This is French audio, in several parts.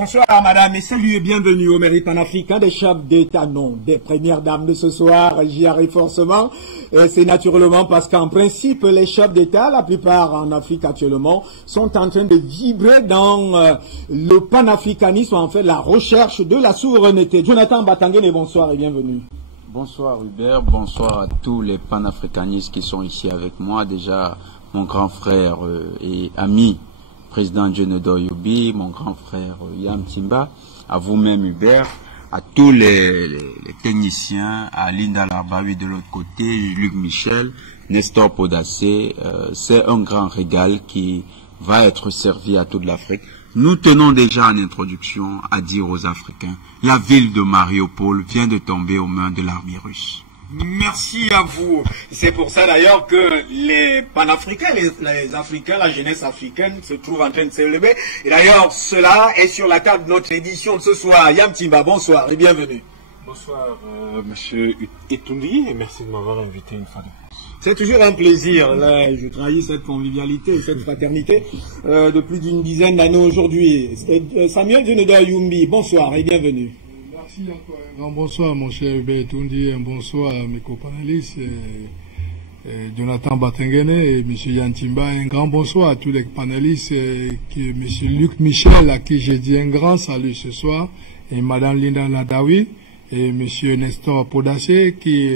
Bonsoir madame et salut et bienvenue au mérite panafricain des chefs d'État, non, des premières dames de ce soir. J'y arrive forcément. C'est naturellement parce qu'en principe, les chefs d'État, la plupart en Afrique actuellement, sont en train de vibrer dans le panafricanisme, en fait, la recherche de la souveraineté. Jonathan Batangene, bonsoir et bienvenue. Bonsoir Hubert, bonsoir à tous les panafricanistes qui sont ici avec moi. Déjà, mon grand frère et ami, président Dieudonné Yobi, mon grand frère Yam Timba, à vous-même Hubert, à tous les techniciens, à Linda Larbaoui de l'autre côté, Luc Michel, Nestor Podacé. C'est un grand régal qui va être servi à toute l'Afrique. Nous tenons déjà en introduction à dire aux Africains, la ville de Mariupol vient de tomber aux mains de l'armée russe. Merci à vous. C'est pour ça d'ailleurs que les panafricains, les Africains, la jeunesse africaine se trouvent en train de s'élever. Et d'ailleurs, cela est sur la table de notre édition de ce soir. Yam Timba, bonsoir et bienvenue. Bonsoir, monsieur Etoundi, et merci de m'avoir invité une fois de plus. C'est toujours un plaisir. Là, je trahis cette convivialité, cette fraternité de plus d'une dizaine d'années aujourd'hui. Samuel Dieudonné Yobi, bonsoir et bienvenue. Merci encore. Un grand bonsoir, mon cher Hubert Etoundi, un bonsoir à mes copanélistes, Jonathan Batangene et M. Yam Timba. Un grand bonsoir à tous les panélistes, M. Luc Michel, à qui j'ai dit un grand salut ce soir, et Mme Linda Larbaoui, et M. Nestor Podacé, qui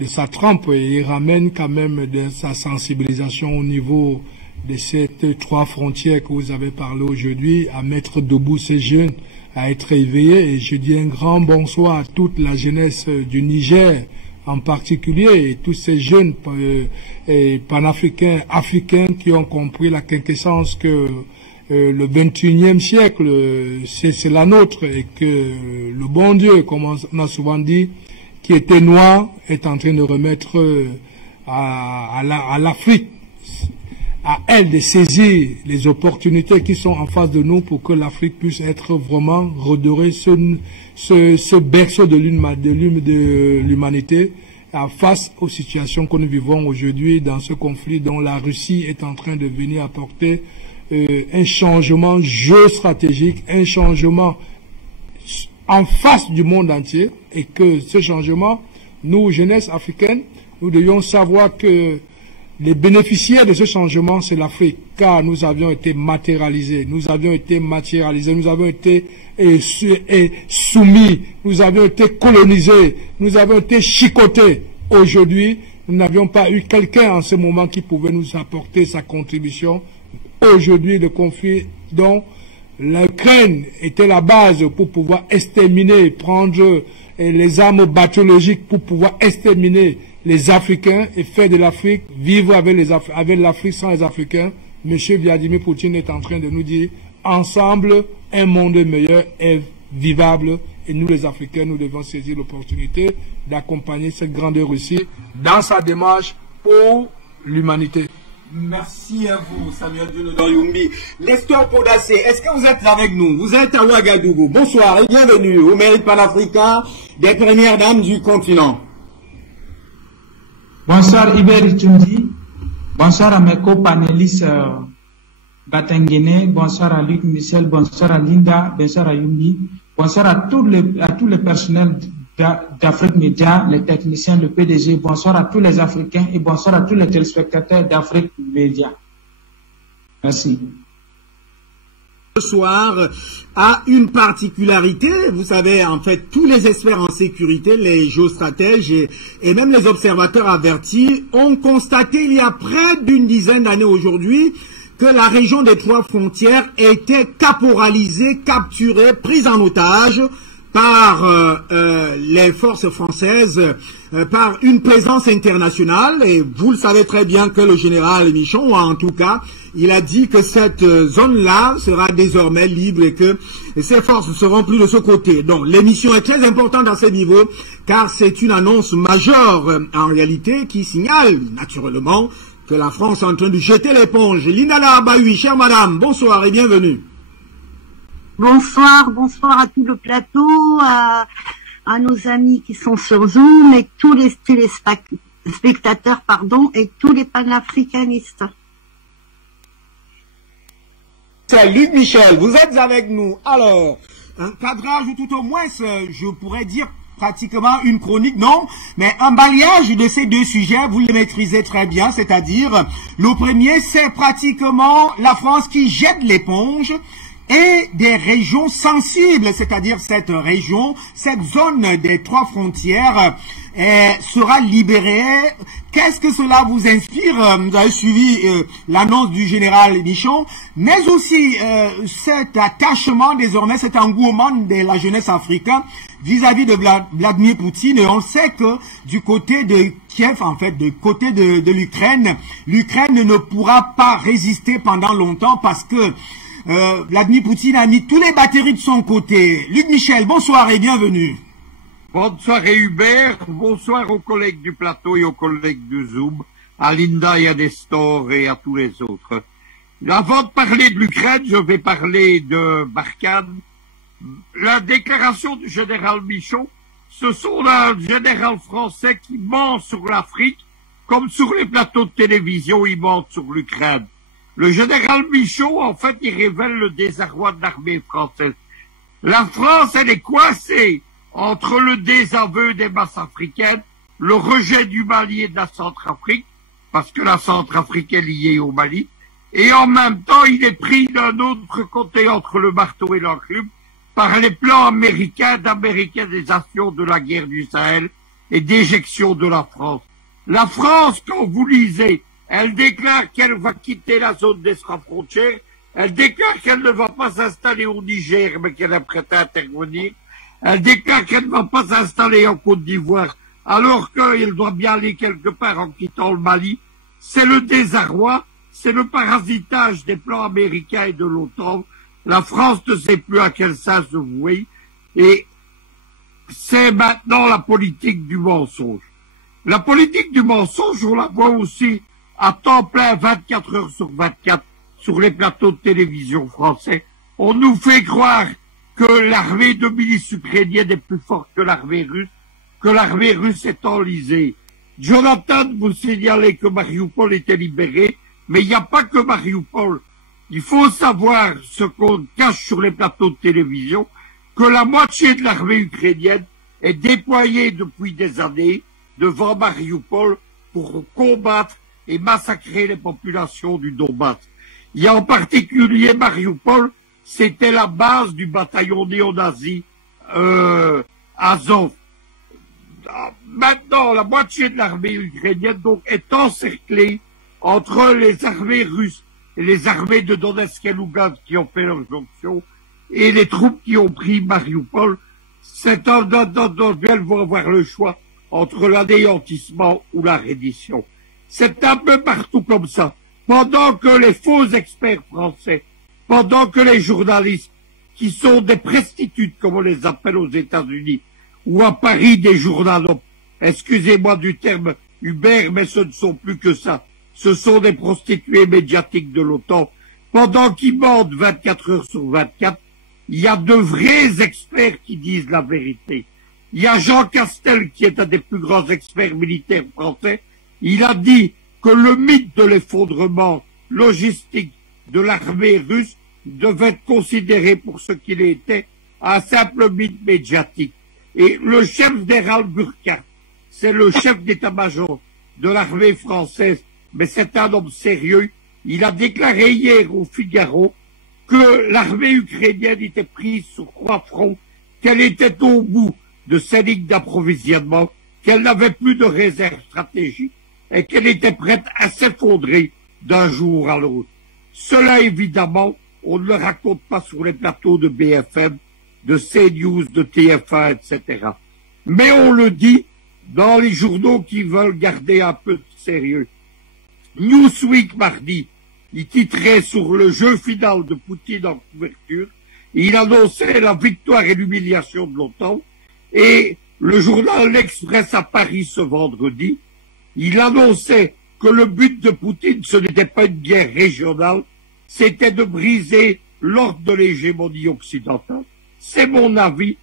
de sa trempe, il ramène quand même de sa sensibilisation au niveau de ces trois frontières que vous avez parlé aujourd'hui, à mettre debout ces jeunes, à être éveillés. Et je dis un grand bonsoir à toute la jeunesse du Niger en particulier, et tous ces jeunes panafricains, africains qui ont compris la quintessence que le 21e siècle, c'est la nôtre, et que le bon Dieu, comme on a souvent dit, qui était noir, est en train de remettre à l'Afrique, à elle de saisir les opportunités qui sont en face de nous pour que l'Afrique puisse être vraiment redorée, ce berceau de l'humanité, face aux situations que nous vivons aujourd'hui dans ce conflit dont la Russie est en train de venir apporter un changement géostratégique, un changement en face du monde entier, et que ce changement, nous, jeunesse africaine, nous devions savoir que les bénéficiaires de ce changement, c'est l'Afrique, car nous avions été matérialisés, nous avions été soumis, nous avions été colonisés, nous avions été chicotés. Aujourd'hui, nous n'avions pas eu quelqu'un en ce moment qui pouvait nous apporter sa contribution. Aujourd'hui, le conflit dont l'Ukraine était la base pour pouvoir exterminer, prendre les armes bactériologiques pour pouvoir exterminer les Africains et faire de l'Afrique, vivre avec l'Afrique sans les Africains. Monsieur Vladimir Poutine est en train de nous dire, ensemble, un monde meilleur est vivable, et nous les Africains, nous devons saisir l'opportunité d'accompagner cette grande Russie dans sa démarche pour l'humanité. Merci à vous, Samuel Dieudonné Yobi. Nestor Podacé, est-ce que vous êtes avec nous? Vous êtes à Ouagadougou. Bonsoir et bienvenue au mérite panafricain des premières dames du continent. Bonsoir Hubert Etoundi. Bonsoir à mes co-panélistes Batangene. Bonsoir à Luc Michel. Bonsoir à Linda. Bonsoir à Yobi. Bonsoir à tous les personnels d'Afrique Média, les techniciens, le PDG, bonsoir à tous les Africains et bonsoir à tous les téléspectateurs d'Afrique Média. Merci. Ce soir a une particularité, vous savez, en fait, tous les experts en sécurité, les géostratèges et même les observateurs avertis ont constaté il y a près d'une dizaine d'années aujourd'hui que la région des trois frontières était caporalisée, capturée, prise en otage par les forces françaises, par une présence internationale. Et vous le savez très bien que le général Michon, en tout cas, il a dit que cette zone-là sera désormais libre et que ces forces ne seront plus de ce côté. Donc l'émission est très importante à ce niveau, car c'est une annonce majeure en réalité qui signale naturellement que la France est en train de jeter l'éponge. Linda Larbaoui, chère madame, bonsoir et bienvenue. Bonsoir, bonsoir à tout le plateau, à nos amis qui sont sur Zoom et tous les téléspectateurs, et tous les panafricanistes. C'est Luc Michel, vous êtes avec nous. Alors, un cadrage ou tout au moins, je pourrais dire pratiquement une chronique, non, mais un balayage de ces deux sujets, vous les maîtrisez très bien, c'est-à-dire, le premier, c'est pratiquement la France qui jette l'éponge et des régions sensibles, c'est-à-dire cette région, cette zone des trois frontières sera libérée. Qu'est-ce que cela vous inspire? Vous avez suivi l'annonce du général Michon, mais aussi cet attachement désormais, cet engouement de la jeunesse africaine vis-à-vis de Vladimir Poutine. Et on sait que du côté de Kiev, en fait, du côté de l'Ukraine, l'Ukraine ne pourra pas résister pendant longtemps parce que Vladimir Poutine a mis tous les batteries de son côté. Luc Michel, bonsoir et bienvenue. Bonsoir et Hubert, bonsoir aux collègues du plateau et aux collègues du Zoom, à Linda et à Nestor et à tous les autres. Avant de parler de l'Ukraine, je vais parler de Barkhane. La déclaration du général Michon, ce sont un général français qui ment sur l'Afrique, comme sur les plateaux de télévision, il ment sur l'Ukraine. Le général Michon, en fait, il révèle le désarroi de l'armée française. La France, elle est coincée entre le désaveu des masses africaines, le rejet du Mali et de la Centrafrique, parce que la Centrafrique est liée au Mali, et en même temps, il est pris d'un autre côté entre le marteau et l'enclume par les plans américains d'américanisation de la guerre du Sahel et d'éjection de la France. La France, quand vous lisez, elle déclare qu'elle va quitter la zone d'extra-frontières, elle déclare qu'elle ne va pas s'installer au Niger, mais qu'elle est prête à intervenir. Elle déclare qu'elle ne va pas s'installer en Côte d'Ivoire, alors qu'elle doit bien aller quelque part en quittant le Mali. C'est le désarroi, c'est le parasitage des plans américains et de l'OTAN. La France ne sait plus à quel sens se vouer, et c'est maintenant la politique du mensonge. La politique du mensonge, on la voit aussi à temps plein 24 heures sur 24 sur les plateaux de télévision français. On nous fait croire que l'armée de milices ukrainienne est plus forte que l'armée russe est enlisée. Jonathan vous signalait que Mariupol était libéré, mais il n'y a pas que Mariupol. Il faut savoir ce qu'on cache sur les plateaux de télévision, que la moitié de l'armée ukrainienne est déployée depuis des années devant Mariupol pour combattre et massacrer les populations du Donbass. Il y a en particulier Mariupol, c'était la base du bataillon néo-nazi Azov. Maintenant, la moitié de l'armée ukrainienne donc est encerclée entre les armées russes et les armées de Donetsk et Lugansk qui ont fait leur jonction et les troupes qui ont pris Mariupol. C'est un elles vont avoir le choix entre l'anéantissement ou la reddition. C'est un peu partout comme ça. Pendant que les faux experts français, pendant que les journalistes, qui sont des prostituées, comme on les appelle aux États-Unis, ou à Paris des journalopes, excusez-moi du terme Hubert, mais ce ne sont plus que ça. Ce sont des prostituées médiatiques de l'OTAN. Pendant qu'ils mentent 24 heures sur 24, il y a de vrais experts qui disent la vérité. Il y a Jean Castel, qui est un des plus grands experts militaires français. Il a dit que le mythe de l'effondrement logistique de l'armée russe devait être considéré pour ce qu'il était, un simple mythe médiatique. Et le chef d'Héral Burkhardt, c'est le chef d'état-major de l'armée française, mais c'est un homme sérieux. Il a déclaré hier au Figaro que l'armée ukrainienne était prise sur 3 fronts, qu'elle était au bout de ses lignes d'approvisionnement, qu'elle n'avait plus de réserve stratégique et qu'elle était prête à s'effondrer d'un jour à l'autre. Cela, évidemment, on ne le raconte pas sur les plateaux de BFM, de CNews, de TF1, etc. Mais on le dit dans les journaux qui veulent garder un peu de sérieux. Newsweek, mardi, il titrait sur le jeu final de Poutine en couverture. Il annonçait la victoire et l'humiliation de l'OTAN. Et le journal L'Express à Paris ce vendredi, il annonçait que le but de Poutine, ce n'était pas une guerre régionale, c'était de briser l'ordre de l'hégémonie occidentale. C'est mon avis.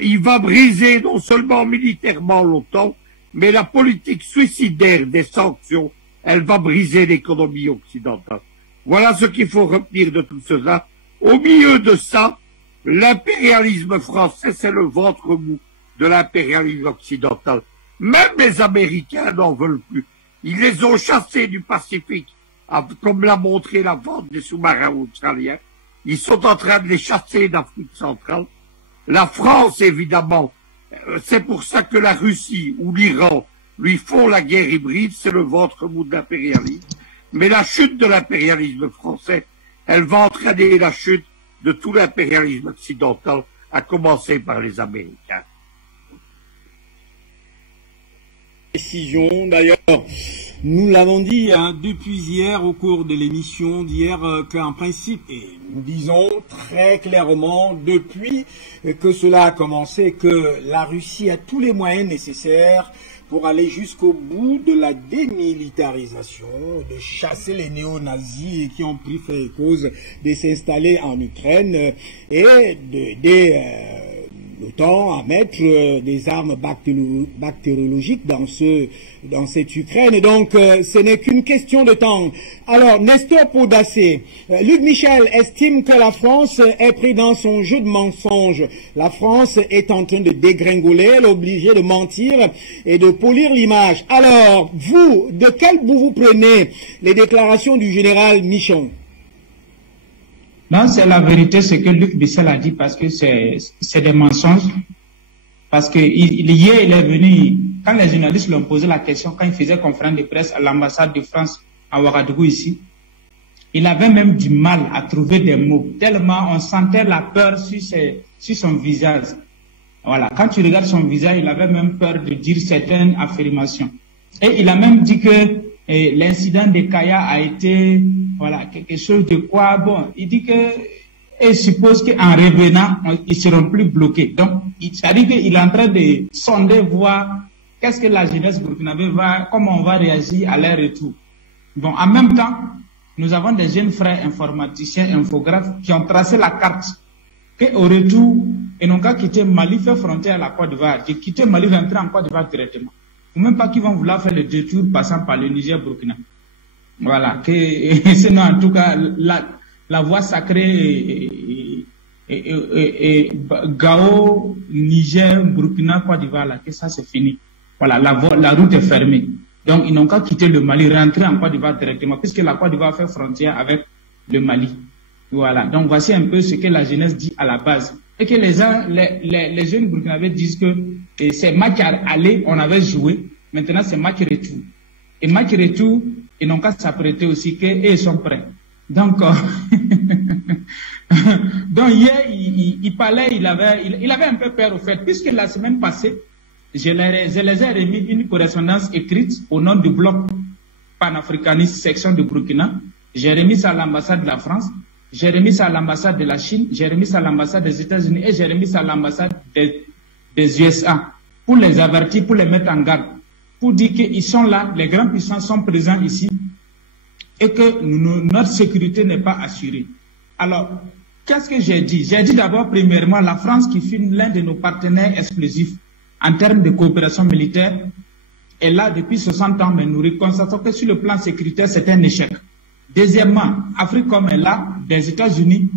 Il va briser non seulement militairement l'OTAN, mais la politique suicidaire des sanctions, elle va briser l'économie occidentale. Voilà ce qu'il faut retenir de tout cela. Au milieu de ça, l'impérialisme français, c'est le ventre mou de l'impérialisme occidental. Même les Américains n'en veulent plus. Ils les ont chassés du Pacifique, comme l'a montré la vente des sous-marins australiens. Ils sont en train de les chasser d'Afrique centrale. La France, évidemment, c'est pour ça que la Russie ou l'Iran lui font la guerre hybride, c'est le ventre mou de l'impérialisme. Mais la chute de l'impérialisme français, elle va entraîner la chute de tout l'impérialisme occidental, à commencer par les Américains. Décision, d'ailleurs, nous l'avons dit depuis hier au cours de l'émission d'hier qu'en principe, et nous disons très clairement depuis que cela a commencé, que la Russie a tous les moyens nécessaires pour aller jusqu'au bout de la démilitarisation, de chasser les néo-nazis qui ont pris fait et cause de s'installer en Ukraine et d'aider l'OTAN à mettre des armes bactériologiques dans cette Ukraine. Et donc, ce n'est qu'une question de temps. Alors, Nestor Podacé, Luc Michel estime que la France est prise dans son jeu de mensonges. La France est en train de dégringoler, elle est obligée de mentir et de polir l'image. Alors, vous, de quel bout vous prenez les déclarations du général Michon? Non, c'est la vérité, ce que Luc Michel a dit, parce que c'est des mensonges. Parce que hier, il est venu, quand les journalistes lui ont posé la question, quand il faisait conférence de presse à l'ambassade de France à Ouagadougou ici, il avait même du mal à trouver des mots, tellement on sentait la peur sur son visage. Voilà, quand tu regardes son visage, il avait même peur de dire certaines affirmations. Et il a même dit que l'incident de Kaya a été, voilà, quelque chose de quoi, bon, il dit que, et suppose qu'en revenant, ils seront plus bloqués. Donc, ça dit qu'il est en train de sonder, voir qu'est-ce que la jeunesse burkinabé va, comment on va réagir à leur retour. Bon, en même temps, nous avons des jeunes frères informaticiens, infographes, qui ont tracé la carte, qu'au retour, ils n'ont qu'à quitter Mali, faire frontière à la Côte d'Ivoire, de quitter Mali, rentrer en Côte d'Ivoire directement. Ou même pas qu'ils vont vouloir faire le détour passant par le Niger-Burkina. Voilà, que sinon en tout cas la voie sacrée Gao, Niger, Burkina, Côte d'Ivoire, là, que ça c'est fini. Voilà, la route est fermée. Donc ils n'ont qu'à quitter le Mali, rentrer en Côte d'Ivoire directement, puisque la Côte d'Ivoire fait frontière avec le Mali. Voilà, donc voici un peu ce que la jeunesse dit à la base. Et que les jeunes burkinabés disent que c'est match aller, on avait joué, maintenant c'est match retour. Et match retour, ils n'ont qu'à s'apprêter aussi qu'ils sont prêts. Donc, donc hier, il parlait, il avait un peu peur au fait, puisque la semaine passée, je les ai remis une correspondance écrite au nom du bloc panafricaniste section de Burkina. J'ai remis ça à l'ambassade de la France. J'ai remis ça à l'ambassade de la Chine, j'ai remis ça à l'ambassade des États-Unis et j'ai remis ça à l'ambassade des USA pour les avertir, pour les mettre en garde, pour dire qu'ils sont là, les grandes puissances sont présents ici et que notre sécurité n'est pas assurée. Alors, qu'est-ce que j'ai dit? J'ai dit d'abord, premièrement, la France qui fut l'un de nos partenaires exclusifs en termes de coopération militaire est là depuis 60 ans, mais nous constatons que sur le plan sécuritaire, c'est un échec. Deuxièmement, Africom est là, des États-Unis,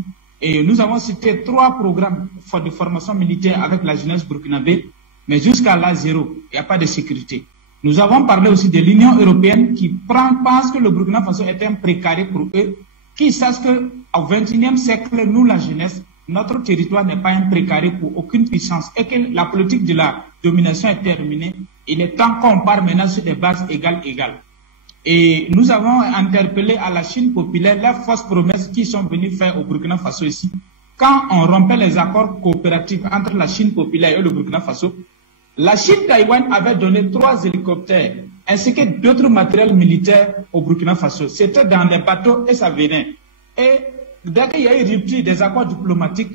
et nous avons cité 3 programmes de formation militaire avec la jeunesse burkinabé, mais jusqu'à là, zéro, il n'y a pas de sécurité. Nous avons parlé aussi de l'Union européenne qui pense que le Burkina Faso est un précaré pour eux, qui sachent qu'au XXIe siècle, nous, la jeunesse, notre territoire n'est pas un précaré pour aucune puissance, et que la politique de la domination est terminée. Il est temps qu'on part maintenant sur des bases égales. Et nous avons interpellé à la Chine populaire les fausses promesses qui sont venues faire au Burkina Faso ici. Quand on rompait les accords coopératifs entre la Chine populaire et le Burkina Faso, la Chine Taïwan avait donné 3 hélicoptères ainsi que d'autres matériels militaires au Burkina Faso. C'était dans les bateaux et ça venait. Et dès qu'il y a eu rupture des accords diplomatiques,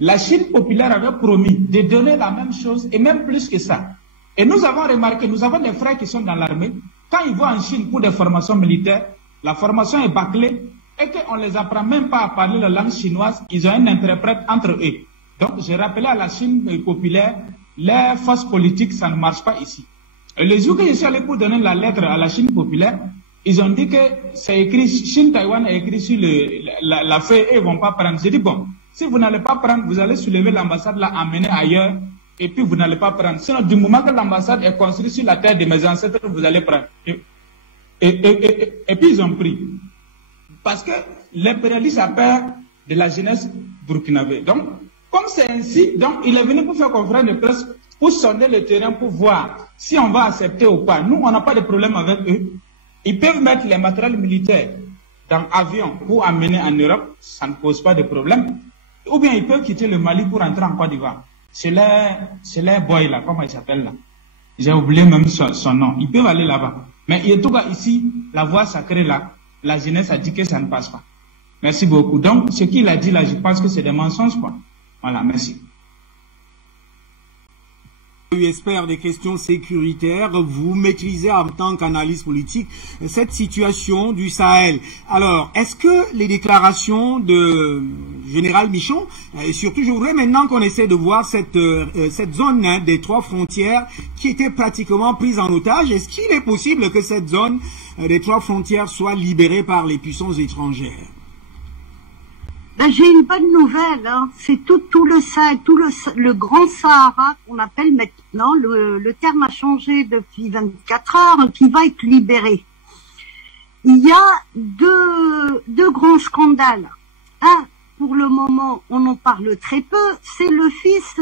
la Chine populaire avait promis de donner la même chose et même plus que ça. Et nous avons remarqué, nous avons des frères qui sont dans l'armée. Quand ils vont en Chine pour des formations militaires, la formation est bâclée et qu'on ne les apprend même pas à parler la langue chinoise, ils ont un interprète entre eux. Donc j'ai rappelé à la Chine populaire, les forces politiques, ça ne marche pas ici. Et le jour que je suis allé pour donner la lettre à la Chine populaire, ils ont dit que c'est écrit, Chine-Taïwan est écrit sur la feuille et ils vont pas prendre. J'ai dit, bon, si vous n'allez pas prendre, vous allez soulever l'ambassade, la amener ailleurs, et puis vous n'allez pas prendre. Sinon, du moment que l'ambassade est construite sur la terre de mes ancêtres, vous allez prendre. Et puis ils ont pris. Parce que l'impérialisme a peur de la jeunesse burkinabé. Donc, comme c'est ainsi, donc il est venu pour faire conférence de presse, pour sonder le terrain, pour voir si on va accepter ou pas. Nous, on n'a pas de problème avec eux. Ils peuvent mettre les matériels militaires dans l'avion pour amener en Europe, ça ne pose pas de problème. Ou bien ils peuvent quitter le Mali pour entrer en Côte d'Ivoire. C'est les boys là, comment il s'appelle là? J'ai oublié même son nom. Ils peuvent aller là-bas. Mais en tout cas ici, la voie sacrée là, la jeunesse a dit que ça ne passe pas. Merci beaucoup. Donc, ce qu'il a dit là, je pense que c'est des mensonges, quoi. Voilà, merci. Expert des questions sécuritaires, vous maîtrisez en tant qu'analyste politique cette situation du Sahel. Alors, est-ce que les déclarations de Général Michon, et surtout je voudrais maintenant qu'on essaie de voir cette zone des 3 frontières qui était pratiquement prise en otage, est-ce qu'il est possible que cette zone des 3 frontières soit libérée par les puissances étrangères? Ben, j'ai une bonne nouvelle, hein. C'est tout le grand Sahara qu'on appelle maintenant, le terme a changé depuis 24 heures, qui va être libéré. Il y a deux grands scandales. Un, pour le moment, on en parle très peu, c'est le fils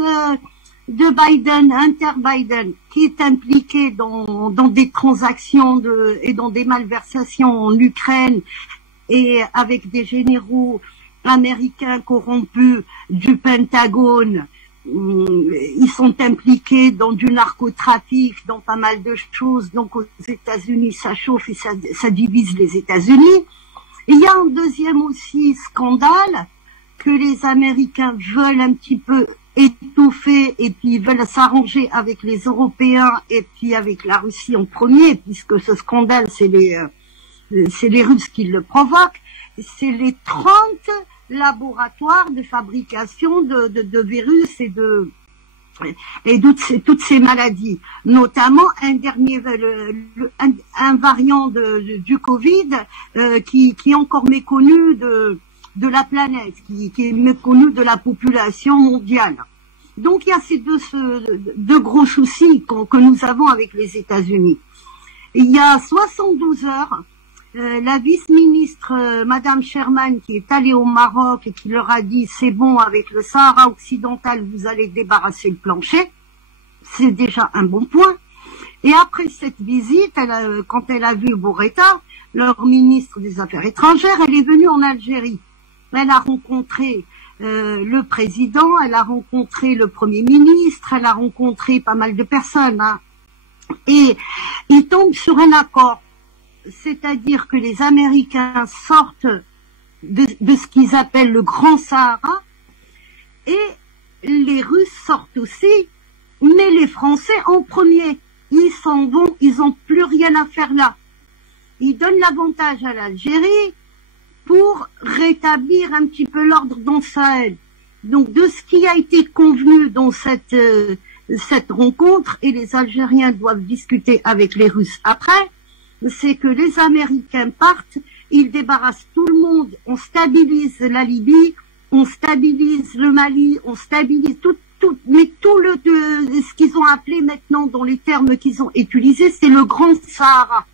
de Biden, Hunter Biden, qui est impliqué dans des transactions et dans des malversations en Ukraine et avec des généraux américains corrompus du Pentagone. Ils sont impliqués dans du narcotrafic, dans pas mal de choses. Donc aux États-Unis, ça chauffe et ça divise les États-Unis. Il y a un deuxième aussi scandale que les Américains veulent un petit peu étouffer et puis veulent s'arranger avec les Européens et puis avec la Russie en premier, puisque ce scandale, c'est les Russes qui le provoquent. C'est les 30 laboratoires de fabrication de virus et toutes ces maladies, notamment un variant du Covid qui est encore méconnu de la planète, qui est méconnu de la population mondiale. Donc il y a ces deux gros soucis que nous avons avec les États-Unis. Il y a 72 heures, la vice-ministre Madame Sherman, qui est allée au Maroc et qui leur a dit c'est bon, avec le Sahara occidental vous allez débarrasser le plancher, c'est déjà un bon point. Et après cette visite, quand elle a vu Bourreta, leur ministre des Affaires étrangères, elle est venue en Algérie. Elle a rencontré le président, elle a rencontré le premier ministre, elle a rencontré pas mal de personnes, hein. Et ils tombent sur un accord. C'est-à-dire que les Américains sortent de ce qu'ils appellent le Grand Sahara et les Russes sortent aussi, mais les Français en premier. Ils s'en vont, ils n'ont plus rien à faire là. Ils donnent l'avantage à l'Algérie pour rétablir un petit peu l'ordre dans le Sahel. Donc de ce qui a été convenu dans cette rencontre, et les Algériens doivent discuter avec les Russes après, c'est que les Américains partent, ils débarrassent tout le monde, on stabilise la Libye, on stabilise le Mali, on stabilise mais tout ce qu'ils ont appelé maintenant dans les termes qu'ils ont utilisés, c'est le Grand Sahara.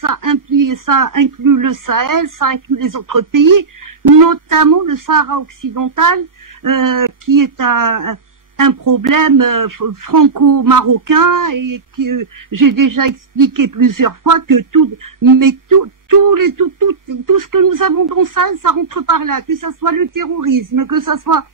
Ça inclut le Sahel, ça inclut les autres pays, notamment le Sahara occidental, qui est un problème franco-marocain et que j'ai déjà expliqué plusieurs fois que tout ce que nous avons dans ça rentre par là, que ça soit le terrorisme, que ça soit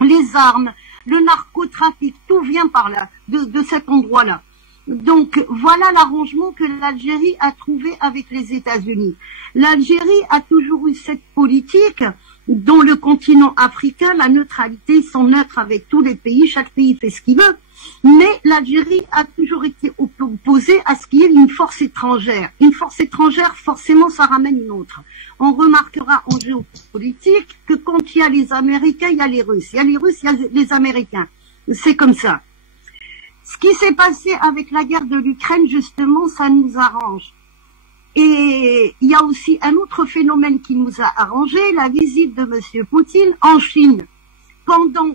les armes, le narcotrafic, tout vient par là, de cet endroit-là. Donc voilà l'arrangement que l'Algérie a trouvé avec les États-Unis. L'Algérie a toujours eu cette politique. Dans le continent africain, la neutralité, ils sont neutres avec tous les pays, chaque pays fait ce qu'il veut, mais l'Algérie a toujours été opposée à ce qu'il y ait une force étrangère. Une force étrangère, forcément, ça ramène une autre. On remarquera en géopolitique que quand il y a les Américains, il y a les Russes. Il y a les Russes, il y a les Américains. C'est comme ça. Ce qui s'est passé avec la guerre de l'Ukraine, justement, ça nous arrange. Et il y a aussi un autre phénomène qui nous a arrangé, la visite de M. Poutine en Chine. Pendant,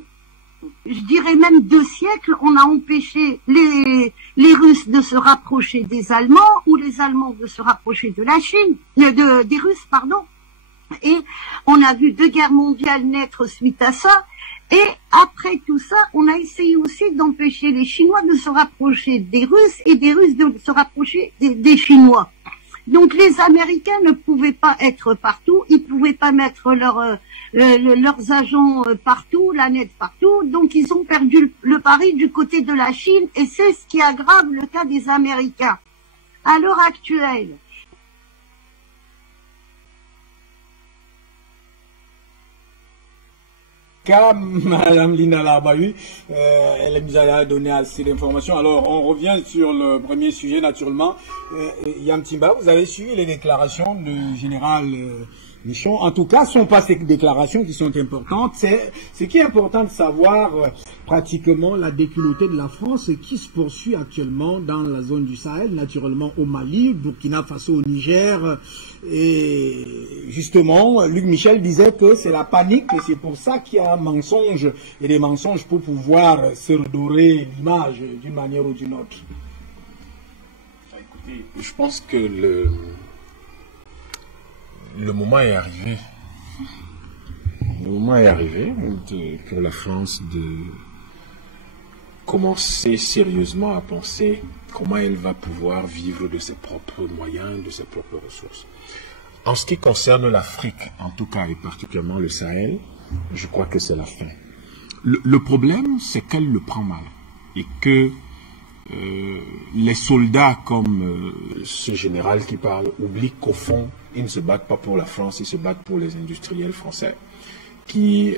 je dirais même 2 siècles, on a empêché les Russes de se rapprocher des Allemands ou les Allemands de se rapprocher de la Chine, des Russes, pardon. Et on a vu 2 guerres mondiales naître suite à ça. Et après tout ça, on a essayé aussi d'empêcher les Chinois de se rapprocher des Russes et des Russes de se rapprocher des Chinois. Donc les Américains ne pouvaient pas être partout, ils pouvaient pas mettre leurs agents partout, la net partout, donc ils ont perdu le pari du côté de la Chine et c'est ce qui aggrave le cas des Américains. À l'heure actuelle, Madame Lina Larbaoui, elle nous a donné assez d'informations. Alors, on revient sur le premier sujet, naturellement. Yam Timba, vous avez suivi les déclarations du général Michon. En tout cas, ce ne sont pas ces déclarations qui sont importantes. Ce qui est important de savoir, pratiquement, la déculottée de la France qui se poursuit actuellement dans la zone du Sahel, naturellement au Mali, Burkina Faso, au Niger. Et justement, Luc Michel disait que c'est la panique et c'est pour ça qu'il y a un mensonge et des mensonges pour pouvoir se redorer l'image d'une manière ou d'une autre. Écoutez, je pense que le moment est arrivé. Le moment est arrivé pour la France de commencer sérieusement à penser comment elle va pouvoir vivre de ses propres moyens, de ses propres ressources. En ce qui concerne l'Afrique, en tout cas, et particulièrement le Sahel, je crois que c'est la fin. Le problème, c'est qu'elle le prend mal. Et que les soldats comme ce général qui parle oublient qu'au fond, ils ne se battent pas pour la France, ils se battent pour les industriels français qui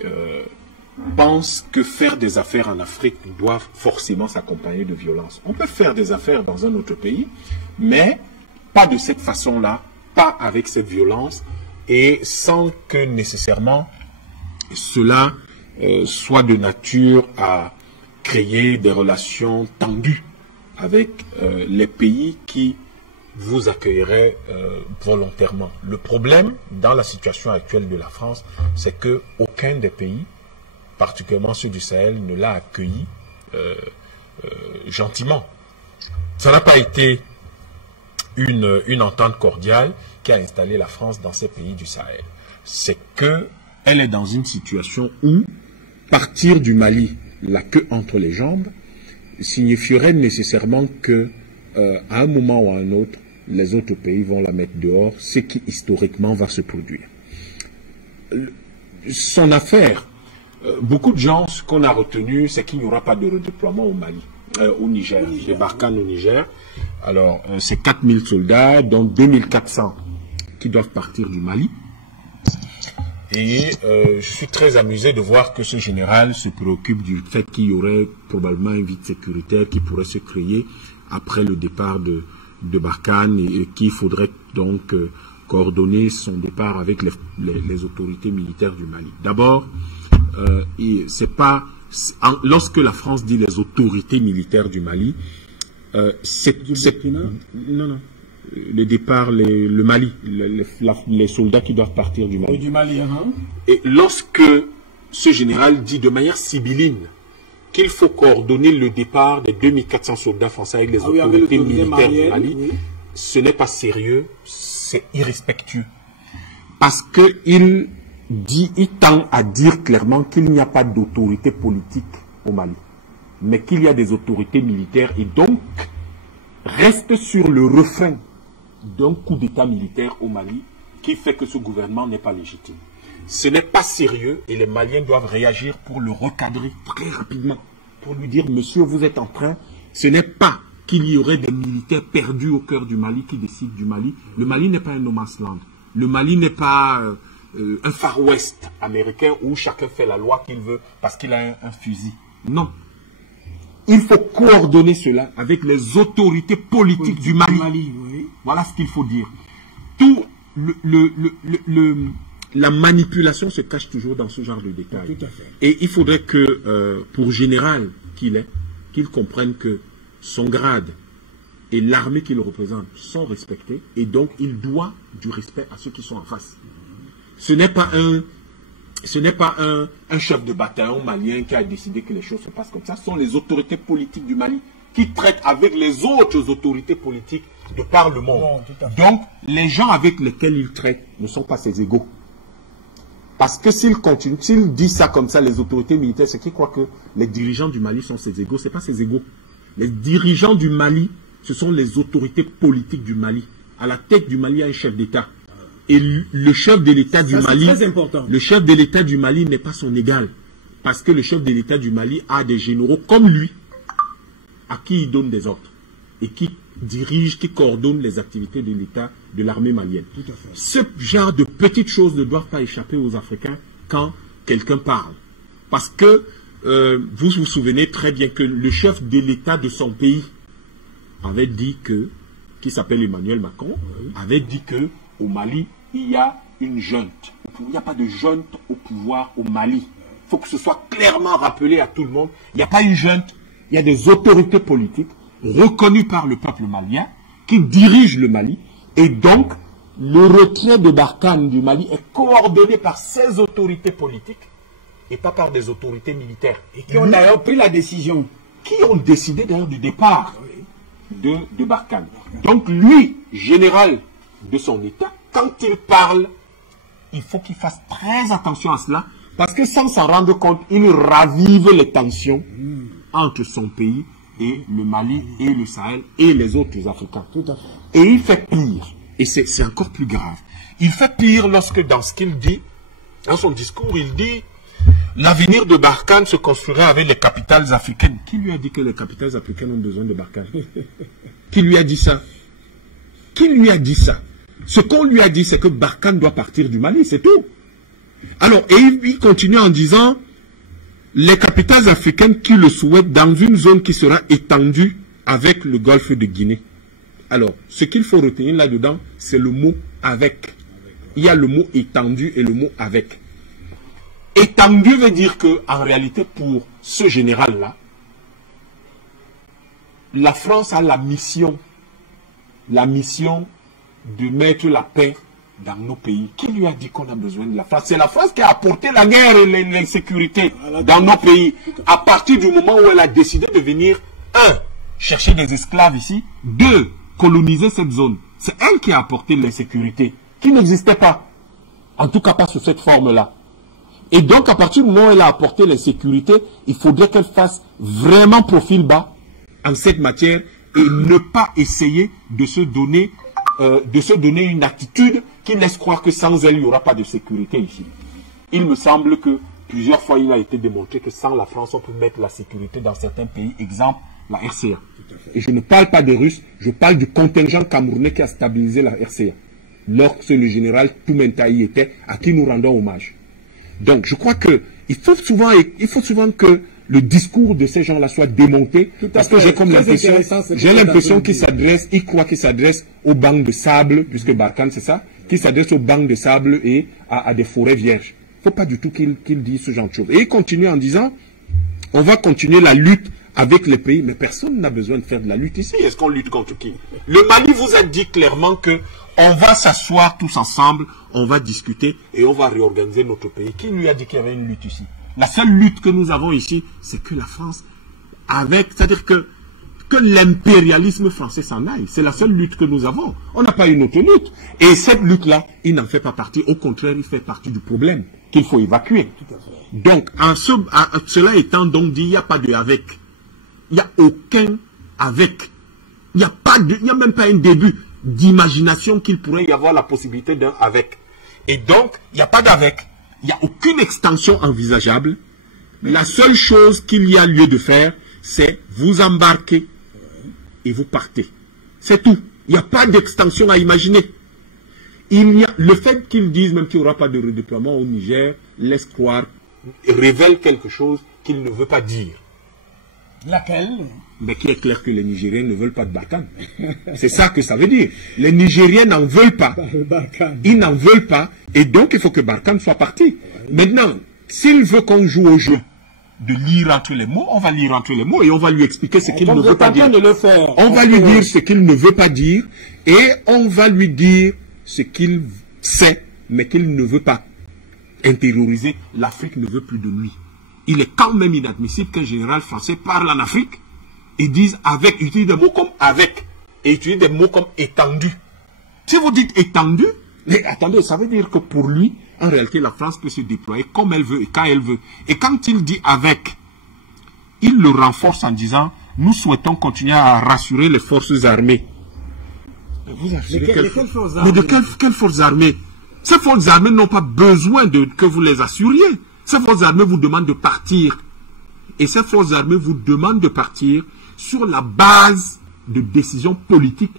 pensent que faire des affaires en Afrique doit forcément s'accompagner de violence. On peut faire des affaires dans un autre pays, mais pas de cette façon-là, pas avec cette violence et sans que nécessairement cela soit de nature à créer des relations tendues avec les pays qui vous accueilleraient volontairement. Le problème dans la situation actuelle de la France, c'est que aucun des pays, particulièrement ceux du Sahel, ne l'a accueilli gentiment. Ça n'a pas été une entente cordiale qui a installé la France dans ces pays du Sahel. C'est qu'elle est dans une situation où partir du Mali, la queue entre les jambes, signifierait nécessairement que à un moment ou à un autre, les autres pays vont la mettre dehors, ce qui historiquement va se produire. Son affaire, beaucoup de gens, ce qu'on a retenu, c'est qu'il n'y aura pas de redéploiement au Mali, au Niger, des Barkhane au Niger. Alors, c'est 4000 soldats, dont 2400 qui doivent partir du Mali. Et je suis très amusé de voir que ce général se préoccupe du fait qu'il y aurait probablement un vide sécuritaire qui pourrait se créer après le départ de Barkhane et qu'il faudrait donc coordonner son départ avec les autorités militaires du Mali. D'abord, c'est pas lorsque la France dit les autorités militaires du Mali, non. Le départ, le Mali, les soldats qui doivent partir du Mali. Du Mali, Et lorsque ce général dit de manière sibylline qu'il faut coordonner le départ des 2400 soldats français avec les autorités militaires du Mali, ce n'est pas sérieux, c'est irrespectueux. Parce qu'il tend à dire clairement qu'il n'y a pas d'autorité politique au Mali, mais qu'il y a des autorités militaires et donc reste sur le refrain d'un coup d'État militaire au Mali qui fait que ce gouvernement n'est pas légitime. Ce n'est pas sérieux et les Maliens doivent réagir pour le recadrer très rapidement, pour lui dire, monsieur, vous êtes en train, ce n'est pas qu'il y aurait des militaires perdus au cœur du Mali qui décident du Mali. Le Mali n'est pas un no man's land. Le Mali n'est pas un Far West américain où chacun fait la loi qu'il veut parce qu'il a un fusil. Non. Il faut coordonner cela avec les autorités politiques du Mali. Oui. Voilà ce qu'il faut dire. Tout la manipulation se cache toujours dans ce genre de détails. Tout à fait. Et il faudrait que, pour général qu'il comprenne que son grade et l'armée qu'il représente sont respectés, et donc il doit du respect à ceux qui sont en face. Ce n'est pas un chef de bataillon malien qui a décidé que les choses se passent comme ça. Ce sont les autorités politiques du Mali qui traitent avec les autres autorités politiques de par le monde. Donc, les gens avec lesquels il traite ne sont pas ses égaux. Parce que s'il continue, s'il dit ça comme ça, les autorités militaires, c'est qu'ils croient que les dirigeants du Mali sont ses égaux. Ce n'est pas ses égaux. Les dirigeants du Mali, ce sont les autorités politiques du Mali. À la tête du Mali, il y a un chef d'État. Et le chef de l'État du Mali, le chef de l'État du Mali n'est pas son égal. Parce que le chef de l'État du Mali a des généraux comme lui, à qui il donne des ordres. Et qui dirige, qui coordonne les activités de l'État, de l'armée malienne. Tout à fait. Ce genre de petites choses ne doivent pas échapper aux Africains quand quelqu'un parle. Parce que vous vous souvenez très bien que le chef de l'État de son pays avait dit que, qui s'appelle Emmanuel Macron, avait dit que au Mali, il y a une junte. Il n'y a pas de junte au pouvoir au Mali. Il faut que ce soit clairement rappelé à tout le monde. Il n'y a pas une junte, il y a des autorités politiques reconnues par le peuple malien qui dirigent le Mali. Et donc, le retrait de Barkhane du Mali est coordonné par ces autorités politiques et pas par des autorités militaires. Et qui ont d'ailleurs pris la décision. Qui ont décidé d'ailleurs du départ de Barkhane. Donc lui, général de son État, quand il parle, il faut qu'il fasse très attention à cela, parce que sans s'en rendre compte, il ravive les tensions entre son pays et le Mali et le Sahel et les autres Africains. Tout à fait. Et il fait pire, et c'est encore plus grave. Il fait pire lorsque dans ce qu'il dit, dans son discours, il dit l'avenir de Barkhane se construirait avec les capitales africaines. Qui lui a dit que les capitales africaines ont besoin de Barkhane? Qui lui a dit ça? Qui lui a dit ça? Ce qu'on lui a dit, c'est que Barkhane doit partir du Mali, c'est tout. Alors, et il continue en disant les capitales africaines qui le souhaitent dans une zone qui sera étendue avec le golfe de Guinée. Alors, ce qu'il faut retenir là-dedans, c'est le mot avec. Il y a le mot étendu et le mot avec. Étendu veut dire que, en réalité, pour ce général-là, la France a la mission de mettre la paix dans nos pays. Qui lui a dit qu'on a besoin de la France? C'est la France qui a apporté la guerre et l'insécurité dans nos pays. À partir du moment où elle a décidé de venir, 1, chercher des esclaves ici, 2, coloniser cette zone. C'est elle qui a apporté l'insécurité, qui n'existait pas. En tout cas pas sous cette forme-là. Et donc, à partir du moment où elle a apporté l'insécurité, il faudrait qu'elle fasse vraiment profil bas en cette matière et ne pas essayer de se donner une attitude qui laisse croire que sans elle, il n'y aura pas de sécurité ici. Il me semble que plusieurs fois, il a été démontré que sans la France, on peut mettre la sécurité dans certains pays. Exemple, la RCA. Et je ne parle pas des Russes, je parle du contingent camerounais qui a stabilisé la RCA. Lorsque le général Toumenta y était, à qui nous rendons hommage. Donc, je crois que il faut souvent que le discours de ces gens-là soit démonté, parce que j'ai l'impression qu'ils s'adressent, ils croient qu'ils s'adressent aux bancs de sable, puisque Barkhane c'est ça, qu'ils s'adressent aux bancs de sable et à des forêts vierges. Il ne faut pas du tout qu'ils disent ce genre de choses. Et ils continuent en disant, on va continuer la lutte avec les pays, mais personne n'a besoin de faire de la lutte ici. Est-ce qu'on lutte contre qui? Le Mali vous a dit clairement que on va s'asseoir tous ensemble, on va discuter et on va réorganiser notre pays. Qui lui a dit qu'il y avait une lutte ici? La seule lutte que nous avons ici, c'est que la France, c'est-à-dire que l'impérialisme français s'en aille. C'est la seule lutte que nous avons. On n'a pas une autre lutte. Et cette lutte-là, il n'en fait pas partie. Au contraire, il fait partie du problème qu'il faut évacuer. Donc, cela étant donc dit, il n'y a pas de avec. Il n'y a aucun avec. Il n'y a même pas un début d'imagination qu'il pourrait y avoir la possibilité d'un avec. Et donc, il n'y a pas d'avec. Il n'y a aucune extension envisageable. La seule chose qu'il y a lieu de faire, c'est vous embarquer et vous partez. C'est tout. Il n'y a pas d'extension à imaginer. Le fait qu'ils disent même qu'il n'y aura pas de redéploiement au Niger, laisse croire, révèle quelque chose qu'il ne veut pas dire. Laquelle? Mais qui est clair que les Nigériens ne veulent pas de Barkhane. C'est ça que ça veut dire. Les Nigériens n'en veulent pas. Ils n'en veulent pas. Et donc, il faut que Barkhane soit parti. Maintenant, s'il veut qu'on joue au jeu, de lire entre les mots, on va lire entre les mots et on va lui expliquer ce qu'il ne Comme vous veut êtes pas en train dire. de le faire. On va lui dire ce qu'il ne veut pas dire et on va lui dire ce qu'il sait mais qu'il ne veut pas intérioriser. L'Afrique ne veut plus de lui. Il est quand même inadmissible qu'un général français parle en Afrique et dise avec, utilise des mots comme avec et utilise des mots comme étendu. Si vous dites étendu, mais attendez, ça veut dire que pour lui, en réalité, la France peut se déployer comme elle veut et quand elle veut. Et quand il dit avec, il le renforce en disant, nous souhaitons continuer à rassurer les forces armées. Mais vous assurez quelles forces armées? Mais de quelles forces armées? Ces forces armées n'ont pas besoin que vous les assuriez. Ces forces armées vous demandent de partir. Et ces forces armées vous demandent de partir sur la base de décisions politiques.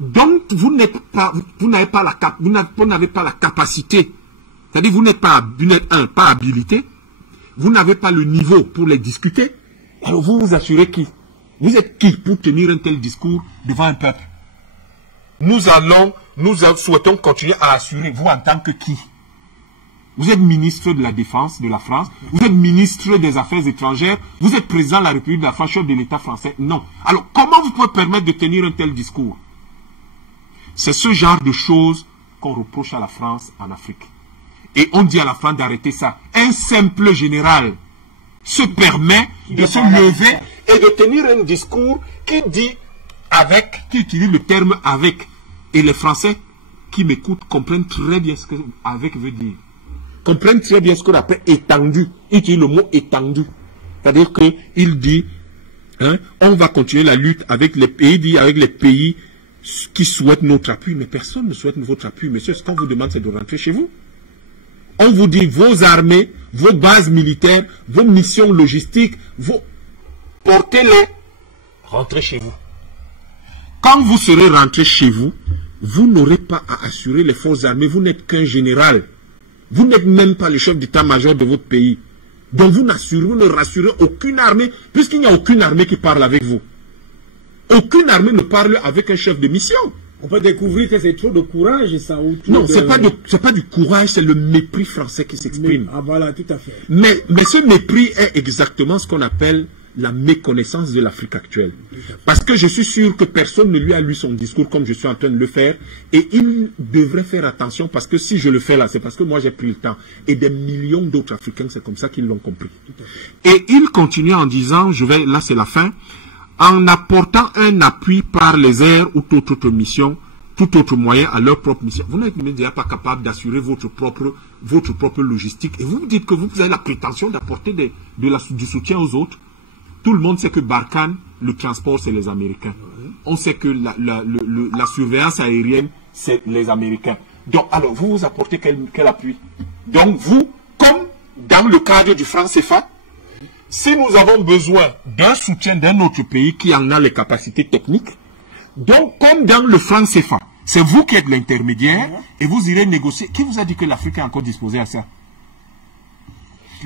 Donc, vous n'avez pas la capacité. C'est-à-dire, vous n'êtes pas habilité. Vous n'avez pas le niveau pour les discuter. Alors, vous vous assurez qui? Vous êtes qui pour tenir un tel discours devant un peuple? Nous souhaitons continuer à assurer, vous en tant que qui? Vous êtes ministre de la Défense de la France, vous êtes ministre des Affaires étrangères, vous êtes président de la République de la France, chef de l'État français. Non. Alors, comment vous pouvez permettre de tenir un tel discours? C'est ce genre de choses qu'on reproche à la France en Afrique. Et on dit à la France d'arrêter ça. Un simple général se permet de se lever et de tenir un discours qui dit avec, qui utilise le terme avec. Et les Français qui m'écoutent comprennent très bien ce que avec veut dire. Comprennent très bien ce qu'on appelle étendu. Il utilise le mot étendu. C'est-à-dire qu'il dit, hein, on va continuer la lutte avec les pays, qui souhaitent notre appui. Mais personne ne souhaite votre appui. Monsieur, ce qu'on vous demande, c'est de rentrer chez vous. On vous dit vos armées, vos bases militaires, vos missions logistiques, portez-les, rentrez chez vous. Quand vous serez rentré chez vous, vous n'aurez pas à assurer les forces armées. Vous n'êtes qu'un général. Vous n'êtes même pas le chef d'état-major de votre pays. Donc vous ne rassurez aucune armée, puisqu'il n'y a aucune armée qui parle avec vous. Aucune armée ne parle avec un chef de mission. On peut découvrir que c'est trop de courage, ça. Non, c'est pas du courage, c'est le mépris français qui s'exprime. Ah voilà, tout à fait. Mais ce mépris est exactement ce qu'on appelle la méconnaissance de l'Afrique actuelle. Parce que je suis sûr que personne ne lui a lu son discours comme je suis en train de le faire. Et il devrait faire attention parce que si je le fais là, c'est parce que moi j'ai pris le temps. Et des millions d'autres Africains, c'est comme ça qu'ils l'ont compris. Et il continue en disant, là c'est la fin, en apportant un appui par les airs ou toute autre mission, tout autre moyen à leur propre mission. Vous n'êtes même déjà pas capable d'assurer votre propre logistique. Et vous me dites que vous avez la prétention d'apporter du soutien aux autres. Tout le monde sait que Barkhane, le transport, c'est les Américains. On sait que la surveillance aérienne, c'est les Américains. Donc, alors, vous apportez quel appui? Donc, vous, comme dans le cadre du franc CFA, si nous avons besoin d'un soutien d'un autre pays qui en a les capacités techniques, donc, comme dans le franc CFA, c'est vous qui êtes l'intermédiaire et vous irez négocier. Qui vous a dit que l'Afrique est encore disposée à ça?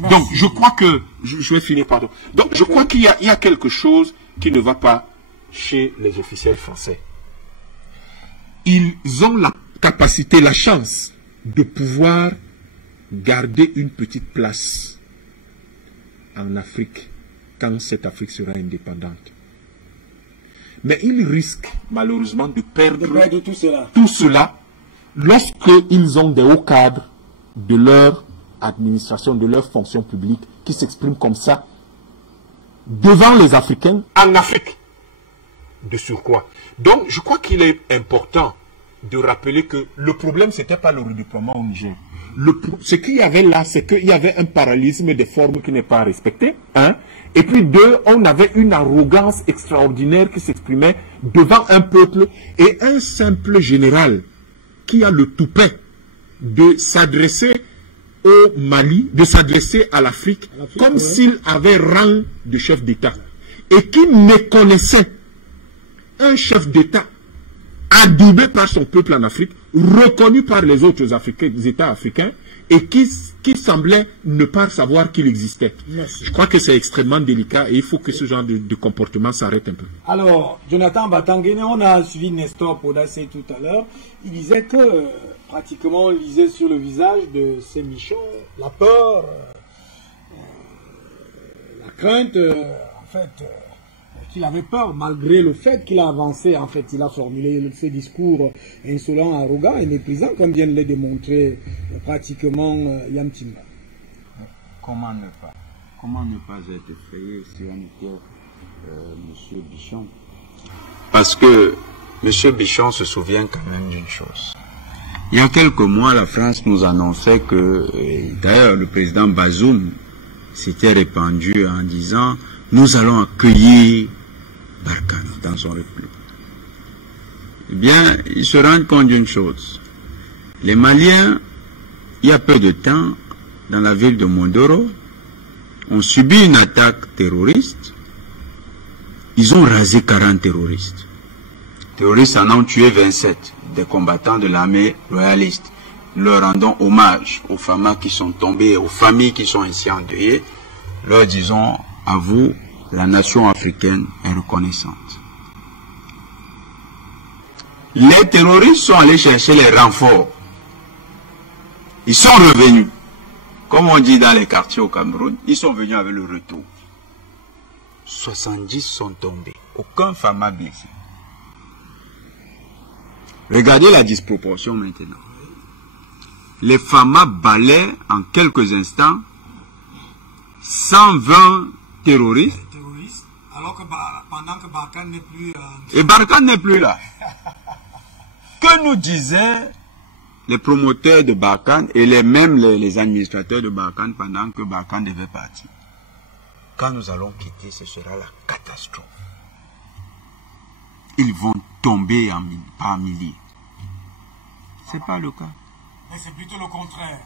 Donc, je crois que... Je vais finir, pardon. Donc, je crois qu'il y a quelque chose qui ne va pas chez les officiels français. Ils ont la capacité, la chance de pouvoir garder une petite place en Afrique quand cette Afrique sera indépendante. Mais ils risquent malheureusement de perdre tout cela lorsqu'ils ont des hauts cadres de leur administration, de leur fonction publique qui s'expriment comme ça devant les Africains en Afrique de surcroît. Donc je crois qu'il est important de rappeler que le problème c'était pas le redéploiement au Niger. Ce qu'il y avait là, c'est qu'il y avait un parallélisme des formes qui n'est pas respecté, hein? Et puis deux, on avait une arrogance extraordinaire qui s'exprimait devant un peuple et un simple général qui a le toupet de s'adresser au Mali, de s'adresser à l'Afrique comme s'il avait rang de chef d'État et qui méconnaissait un chef d'État adoubé par son peuple en Afrique, reconnu par les autres États africains et qui semblait ne pas savoir qu'il existait. Merci. Je crois que c'est extrêmement délicat et il faut que ce genre de comportement s'arrête un peu. Alors, Jonathan Batangene, on a suivi Nestor Podacé tout à l'heure. Il disait que pratiquement on lisait sur le visage de ces Michons la peur crainte, en fait, qu'il avait peur, malgré le fait qu'il a avancé, en fait, il a formulé ses discours insolents, arrogants et méprisants, comme vient de le démontrer pratiquement Yam Timba. Comment ne pas être effrayé si on était M. Bichon? Parce que M. Bichon se souvient quand même d'une chose. Il y a quelques mois, la France nous annonçait que, d'ailleurs, le président Bazoum s'était répandu en disant « Nous allons accueillir Barkhane dans son république ». Eh bien, ils se rendent compte d'une chose. Les Maliens, il y a peu de temps, dans la ville de Mondoro, ont subi une attaque terroriste. Ils ont rasé 40 terroristes. Les terroristes en ont tué 27, des combattants de l'armée royaliste. Nous leur rendons hommage aux femmes qui sont tombées, aux familles qui sont ainsi endeuillées. Leur disons, à vous, la nation africaine est reconnaissante. Les terroristes sont allés chercher les renforts. Ils sont revenus. Comme on dit dans les quartiers au Cameroun, ils sont venus avec le retour. 70 sont tombés. Aucun femme blessé. Regardez la disproportion maintenant. Les FAMA balaient en quelques instants 120 terroristes. Alors que pendant que Barkhane n'est plus... Et Barkhane n'est plus là. Que nous disaient les promoteurs de Barkhane et les administrateurs de Barkhane pendant que Barkhane devait partir? Quand nous allons quitter, ce sera la catastrophe. Ils vont tomber par milliers. Ce n'est pas le cas. Mais c'est plutôt le contraire.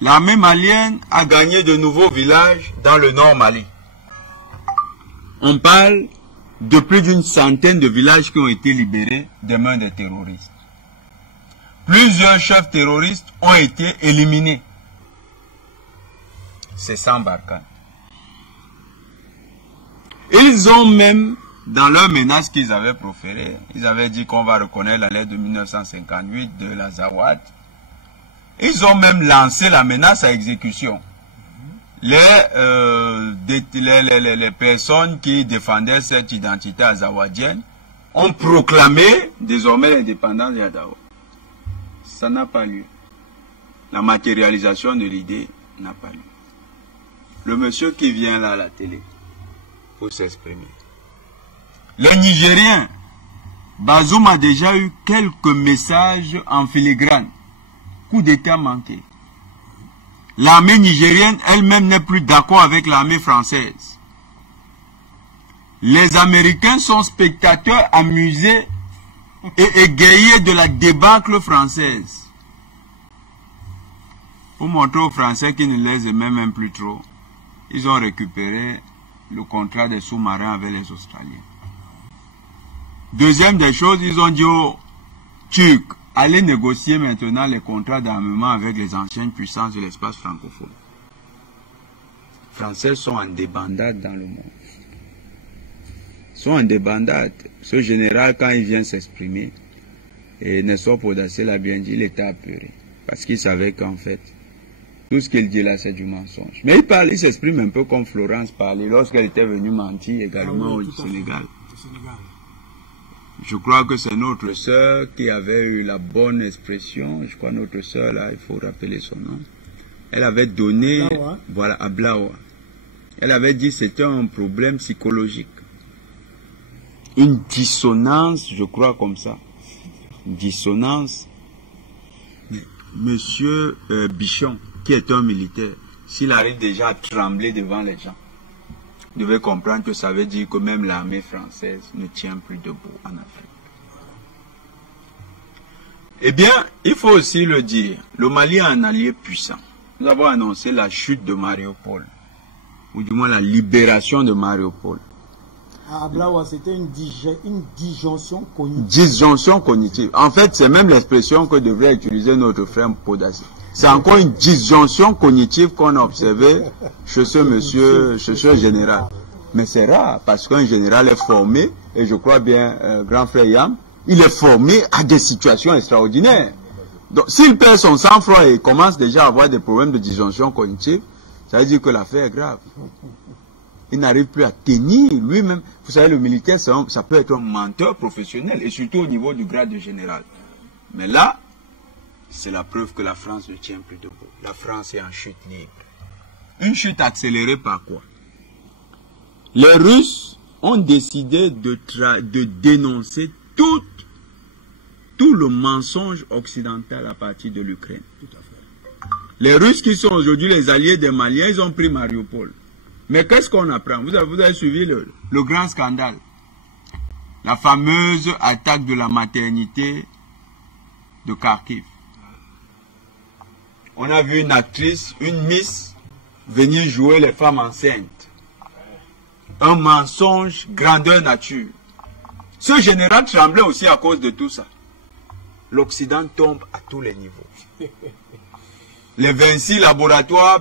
L'armée malienne a gagné de nouveaux villages dans le nord Mali. On parle de plus d'une centaine de villages qui ont été libérés des mains des terroristes. Plusieurs chefs terroristes ont été éliminés. C'est sans Barkhane. Ils ont même, dans leurs menaces qu'ils avaient proférées, ils avaient dit qu'on va reconnaître la lettre de 1958 de la Zawad. Ils ont même lancé la menace à exécution. Les personnes qui défendaient cette identité azawadienne ont proclamé désormais l'indépendance de Yadao. Ça n'a pas lieu. La matérialisation de l'idée n'a pas lieu. Le monsieur qui vient là à la télé pour s'exprimer. Les Nigériens, Bazoum a déjà eu quelques messages en filigrane. Coup d'État manqué. L'armée nigérienne elle-même n'est plus d'accord avec l'armée française. Les Américains sont spectateurs amusés et égayés de la débâcle française. Pour montrer aux Français qu'ils ne les aimaient même plus trop, ils ont récupéré le contrat des sous-marins avec les Australiens. Deuxième des choses, ils ont dit aux Turcs, allez négocier maintenant les contrats d'armement avec les anciennes puissances de l'espace francophone. Les Français sont en débandade dans le monde. Ils sont en débandade. Ce général, quand il vient s'exprimer, et Nestor Podassé l'a bien dit, il était apeuré. Parce qu'il savait qu'en fait, tout ce qu'il dit là, c'est du mensonge. Mais il s'exprime un peu comme Florence parlait lorsqu'elle était venue mentir également au Sénégal. Je crois que c'est notre sœur qui avait eu la bonne expression. Je crois notre sœur là, il faut rappeler son nom. Elle avait donné, Blawa. Voilà, à Blawa. Elle avait dit que c'était un problème psychologique. Une dissonance, je crois comme ça. Une dissonance. Mais monsieur Bichon, qui est un militaire, s'il arrive déjà à trembler devant les gens, vous devez comprendre que ça veut dire que même l'armée française ne tient plus debout en Afrique. Eh bien, il faut aussi le dire, le Mali a un allié puissant. Nous avons annoncé la chute de Mariupol, ou du moins la libération de Mariupol. À Blawa, c'était une disjonction cognitive. Disjonction cognitive. En fait, c'est même l'expression que devrait utiliser notre frère Podassé. C'est encore une disjonction cognitive qu'on a observée chez ce monsieur, chez ce général. Mais c'est rare, parce qu'un général est formé, et je crois bien, grand frère Yam, il est formé à des situations extraordinaires. Donc, s'il perd son sang-froid et commence déjà à avoir des problèmes de disjonction cognitive, ça veut dire que l'affaire est grave. Il n'arrive plus à tenir lui-même. Vous savez, le militaire, ça peut être un menteur professionnel, et surtout au niveau du grade de général. Mais là, c'est la preuve que la France ne tient plus debout. La France est en chute libre. Une chute accélérée par quoi? Les Russes ont décidé de dénoncer tout le mensonge occidental à partir de l'Ukraine. Les Russes qui sont aujourd'hui les alliés des Maliens, ils ont pris Mariupol. Mais qu'est-ce qu'on apprend? Vous avez suivi le grand scandale. La fameuse attaque de la maternité de Kharkiv. On a vu une actrice, une Miss, venir jouer les femmes enceintes. Un mensonge grandeur nature. Ce général tremblait aussi à cause de tout ça. L'Occident tombe à tous les niveaux. Les 26 laboratoires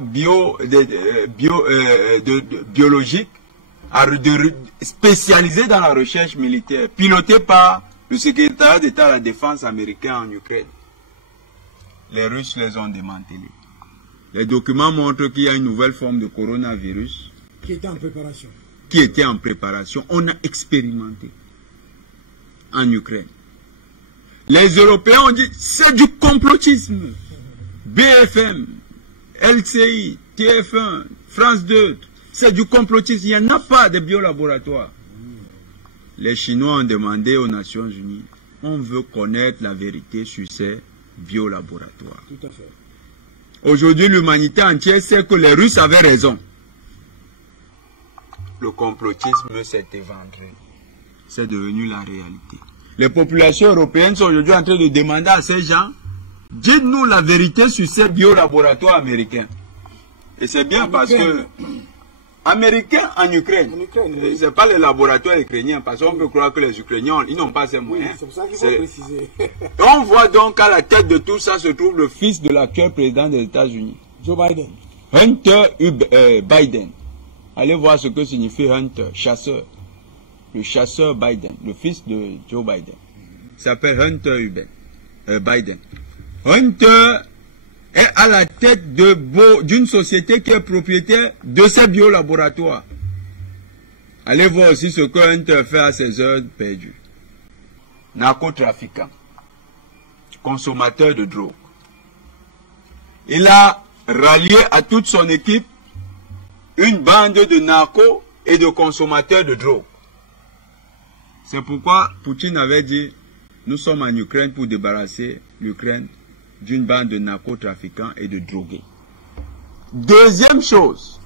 biologiques spécialisés dans la recherche militaire, pilotés par le secrétaire d'État à la défense américain en Ukraine. Les Russes les ont démantelés. Les documents montrent qu'il y a une nouvelle forme de coronavirus qui était en préparation. On a expérimenté en Ukraine. Les Européens ont dit c'est du complotisme. BFM, LCI, TF1, France 2, c'est du complotisme. Il n'y en a pas de biolaboratoire. Les Chinois ont demandé aux Nations Unies, on veut connaître la vérité sur ces biolaboratoires. Tout à fait. Aujourd'hui, l'humanité entière sait que les Russes avaient raison. Le complotisme s'est éventré. C'est devenu la réalité. Les populations européennes sont aujourd'hui en train de demander à ces gens, dites-nous la vérité sur ces biolaboratoires américains. Et c'est bien parce que... Américains en Ukraine. Ce n'est pas les laboratoires ukrainiens, parce qu'on peut croire que les Ukrainiens, ils n'ont pas ces moyens. C'est pour ça qu'il faut préciser. On voit donc qu'à la tête de tout ça se trouve le fils de l'actuel président des États-Unis. Joe Biden. Hunter Biden. Allez voir ce que signifie Hunter, chasseur. Le chasseur Biden, le fils de Joe Biden. Il s'appelle Hunter Biden. Hunter est à la tête d'une société qui est propriétaire de ces biolaboratoires. Allez voir aussi ce que Hunter fait à ses heures perdues. Narcotrafiquant, consommateur de drogue. Il a rallié à toute son équipe une bande de narcos et de consommateurs de drogue. C'est pourquoi Poutine avait dit, nous sommes en Ukraine pour débarrasser l'Ukraine d'une bande de narcotrafiquants et de drogués. Deuxième chose,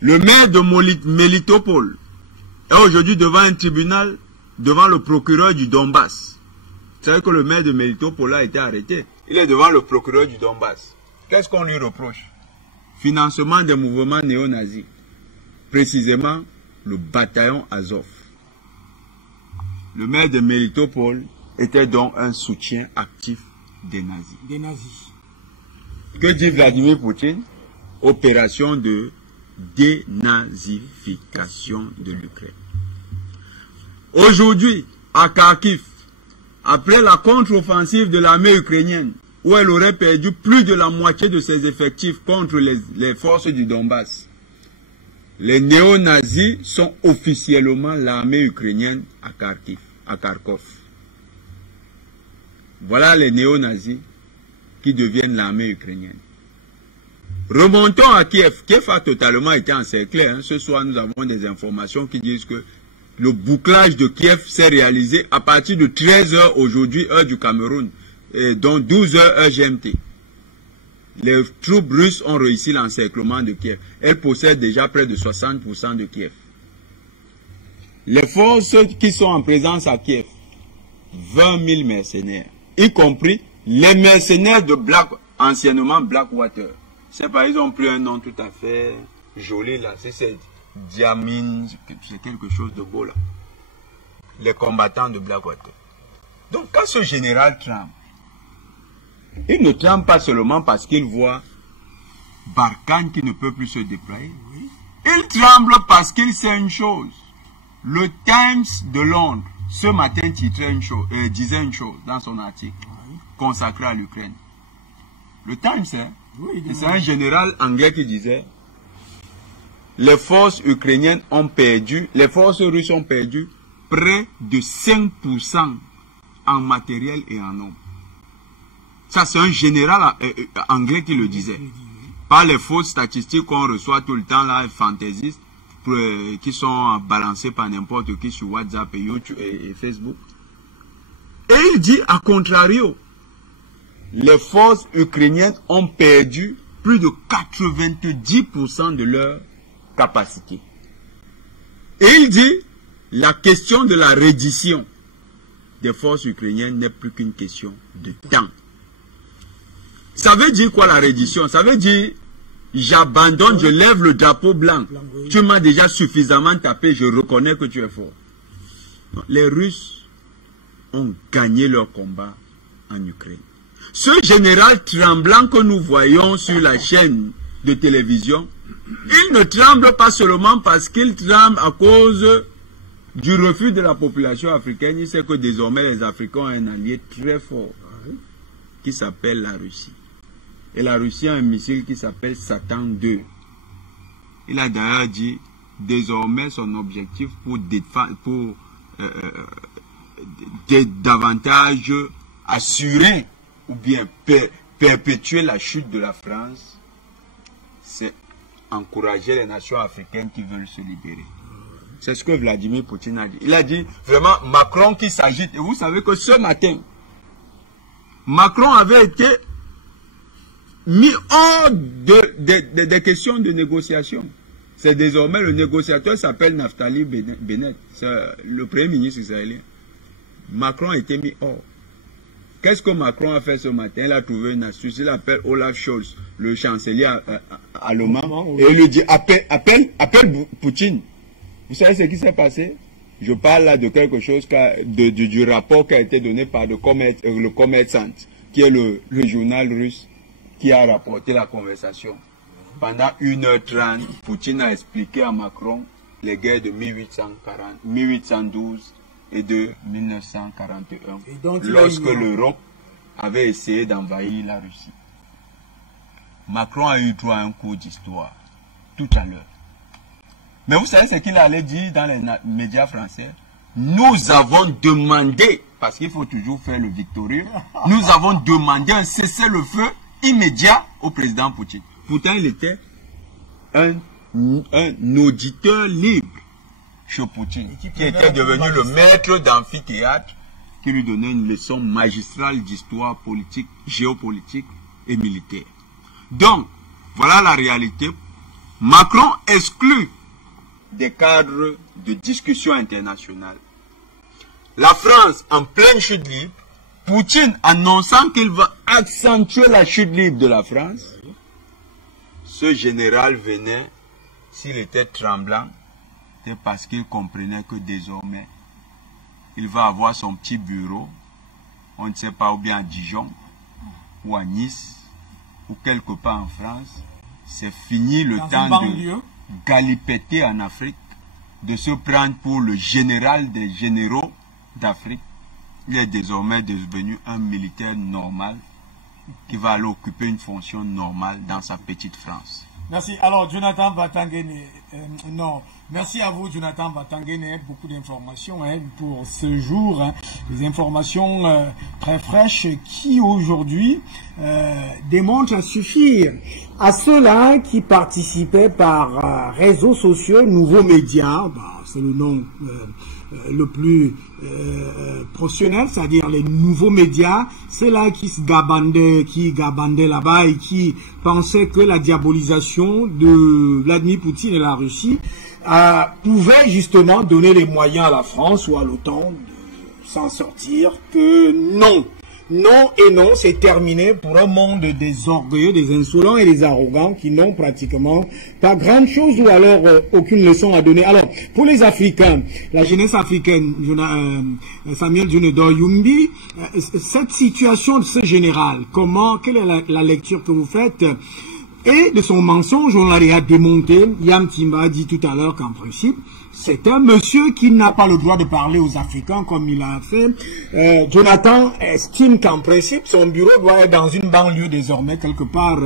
le maire de Melitopol est aujourd'hui devant un tribunal, devant le procureur du Donbass. Vous savez que le maire de Melitopol a été arrêté. Il est devant le procureur du Donbass. Qu'est-ce qu'on lui reproche? Financement des mouvements néo-nazis. Précisément, le bataillon Azov. Le maire de Melitopol était donc un soutien actif des nazis. Des nazis. Que dit Vladimir Poutine? Opération de dénazification de l'Ukraine. Aujourd'hui, à Kharkiv, après la contre-offensive de l'armée ukrainienne, où elle aurait perdu plus de la moitié de ses effectifs contre les forces du Donbass, les néo-nazis sont officiellement l'armée ukrainienne à Kharkov. Voilà les néo-nazis qui deviennent l'armée ukrainienne. Remontons à Kiev. Kiev a totalement été encerclé. Ce soir, nous avons des informations qui disent que le bouclage de Kiev s'est réalisé à partir de 13 h aujourd'hui, heure du Cameroun, et donc 12 h heure GMT. Les troupes russes ont réussi l'encerclement de Kiev. Elles possèdent déjà près de 60% de Kiev. Les forces qui sont en présence à Kiev, 20 000 mercenaires, y compris les mercenaires de anciennement Blackwater. C'est pas, ils ont pris un nom tout à fait joli là. C'est Diamine, c'est quelque chose de beau là. Les combattants de Blackwater. Donc quand ce général tremble, il ne tremble pas seulement parce qu'il voit Barkhane qui ne peut plus se déployer. Il tremble parce qu'il sait une chose. Le Times de Londres, ce matin, disait une chose dans son article consacré à l'Ukraine. Le Times, c'est un général anglais qui disait les forces ukrainiennes ont perdu, les forces russes ont perdu près de 5% en matériel et en hommes. Ça, c'est un général anglais qui le disait. Pas les fausses statistiques qu'on reçoit tout le temps, là, fantaisistes, qui sont balancées par n'importe qui sur WhatsApp et YouTube et Facebook. Et il dit, à contrario, les forces ukrainiennes ont perdu plus de 90% de leur capacité. Et il dit, la question de la reddition des forces ukrainiennes n'est plus qu'une question de temps. Ça veut dire quoi la reddition? Ça veut dire, j'abandonne, je lève le drapeau blanc. Tu m'as déjà suffisamment tapé, je reconnais que tu es fort. Donc, les Russes ont gagné leur combat en Ukraine. Ce général tremblant que nous voyons sur la chaîne de télévision, il ne tremble pas seulement parce qu'il tremble à cause du refus de la population africaine. Il sait que désormais les Africains ont un allié très fort qui s'appelle la Russie. Et la Russie a un missile qui s'appelle Satan II. Il a d'ailleurs dit, désormais son objectif pour davantage assurer ou bien perpétuer la chute de la France, c'est encourager les nations africaines qui veulent se libérer. C'est ce que Vladimir Poutine a dit. Il a dit vraiment Macron qui s'agite. Et vous savez que ce matin, Macron avait été mis hors des questions de négociation. C'est désormais le négociateur s'appelle Naftali Bennett. C'est le premier ministre israélien. Macron a été mis hors. Qu'est-ce que Macron a fait ce matin? Il a trouvé une astuce. Il appelle Olaf Scholz, le chancelier allemand, et il lui dit appelle Poutine. Vous savez ce qui s'est passé? Je parle là de quelque chose, du rapport qui a été donné par le Kommersant, qui est le journal russe qui a rapporté la conversation. Pendant 1h30, Poutine a expliqué à Macron les guerres de 1812 et de 1941, lorsque l'Europe avait essayé d'envahir la Russie. Macron a eu droit à un cours d'histoire tout à l'heure. Mais vous savez ce qu'il allait dire dans les médias français? Nous avons demandé, parce qu'il faut toujours faire le victorieux, nous avons demandé un cessez-le-feu immédiat au président Poutine. Pourtant, il était un auditeur libre chez Poutine, qui était devenu le maître d'amphithéâtre, qui lui donnait une leçon magistrale d'histoire politique, géopolitique et militaire. Donc, voilà la réalité. Macron exclut des cadres de discussion internationale. La France en pleine chute libre, Poutine annonçant qu'il va accentuer la chute libre de la France. Ce général venait, s'il était tremblant, c'est parce qu'il comprenait que désormais, il va avoir son petit bureau, on ne sait pas, ou bien à Dijon, ou à Nice, ou quelque part en France. C'est fini le temps de galipeter en Afrique, de se prendre pour le général des généraux d'Afrique. Il est désormais devenu un militaire normal qui va aller occuper une fonction normale dans sa petite France. Merci. Alors, Jonathan Batangene, merci à vous, Jonathan Batangene, beaucoup d'informations pour ce jour, des informations très fraîches qui aujourd'hui démontrent à suffire à ceux-là qui participaient par réseaux sociaux, nouveaux médias, c'est le nom le plus professionnel, c'est-à-dire les nouveaux médias, c'est là qui gabandaient là-bas et qui pensaient que la diabolisation de Vladimir Poutine et la Russie pouvait justement donner les moyens à la France ou à l'OTAN de s'en sortir, que non. Non et non, c'est terminé pour un monde des orgueilleux, des insolents et des arrogants qui n'ont pratiquement pas grand chose ou alors aucune leçon à donner. Alors, pour les Africains, la jeunesse africaine, Samuel Dionedo Yumbi, cette situation de ce général, quelle est la lecture que vous faites? Et de son mensonge, on l'a démonté. Yam Timba a dit tout à l'heure qu'en principe, c'est un monsieur qui n'a pas le droit de parler aux Africains comme il a fait. Jonathan estime qu'en principe, son bureau doit être dans une banlieue désormais, quelque part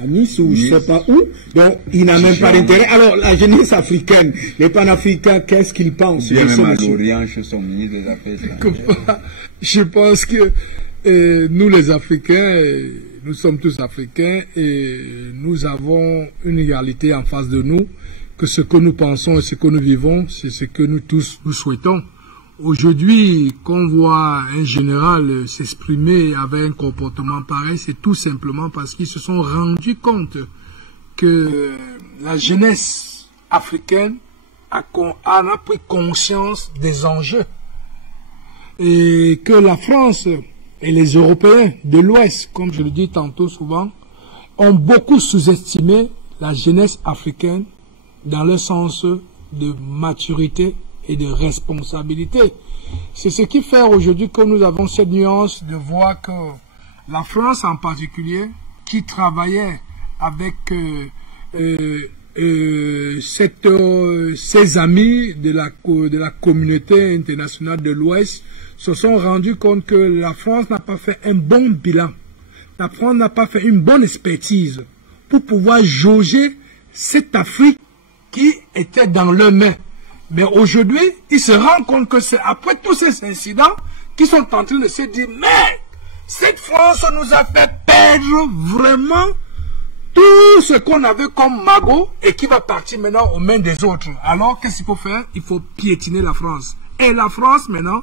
à Nice ou je ne sais pas où. Donc, il n'a même pas d'intérêt. Alors, la jeunesse africaine, les panafricains, qu'est-ce qu'ils pensent? Bien même à Lorient, chez son ministre des Affaires étrangères. Je pense que nous, les Africains, nous sommes tous Africains et nous avons une égalité en face de nous, que ce que nous pensons et ce que nous vivons, c'est ce que nous tous nous souhaitons. Aujourd'hui, qu'on voit un général s'exprimer avec un comportement pareil, c'est tout simplement parce qu'ils se sont rendus compte que la jeunesse africaine a pris conscience des enjeux et que la France et les Européens de l'Ouest, comme je le dis tantôt souvent, ont beaucoup sous-estimé la jeunesse africaine dans le sens de maturité et de responsabilité. C'est ce qui fait aujourd'hui que nous avons cette nuance de voir que la France en particulier, qui travaillait avec ses amis de la communauté internationale de l'Ouest, se sont rendus compte que la France n'a pas fait un bon bilan. La France n'a pas fait une bonne expertise pour pouvoir jauger cette Afrique qui était dans leurs mains. Mais aujourd'hui, ils se rendent compte que c'est après tous ces incidents qu'ils sont en train de se dire, mais cette France nous a fait perdre vraiment tout ce qu'on avait comme magot et qui va partir maintenant aux mains des autres. Alors, qu'est-ce qu'il faut faire? Il faut piétiner la France. Et la France, maintenant,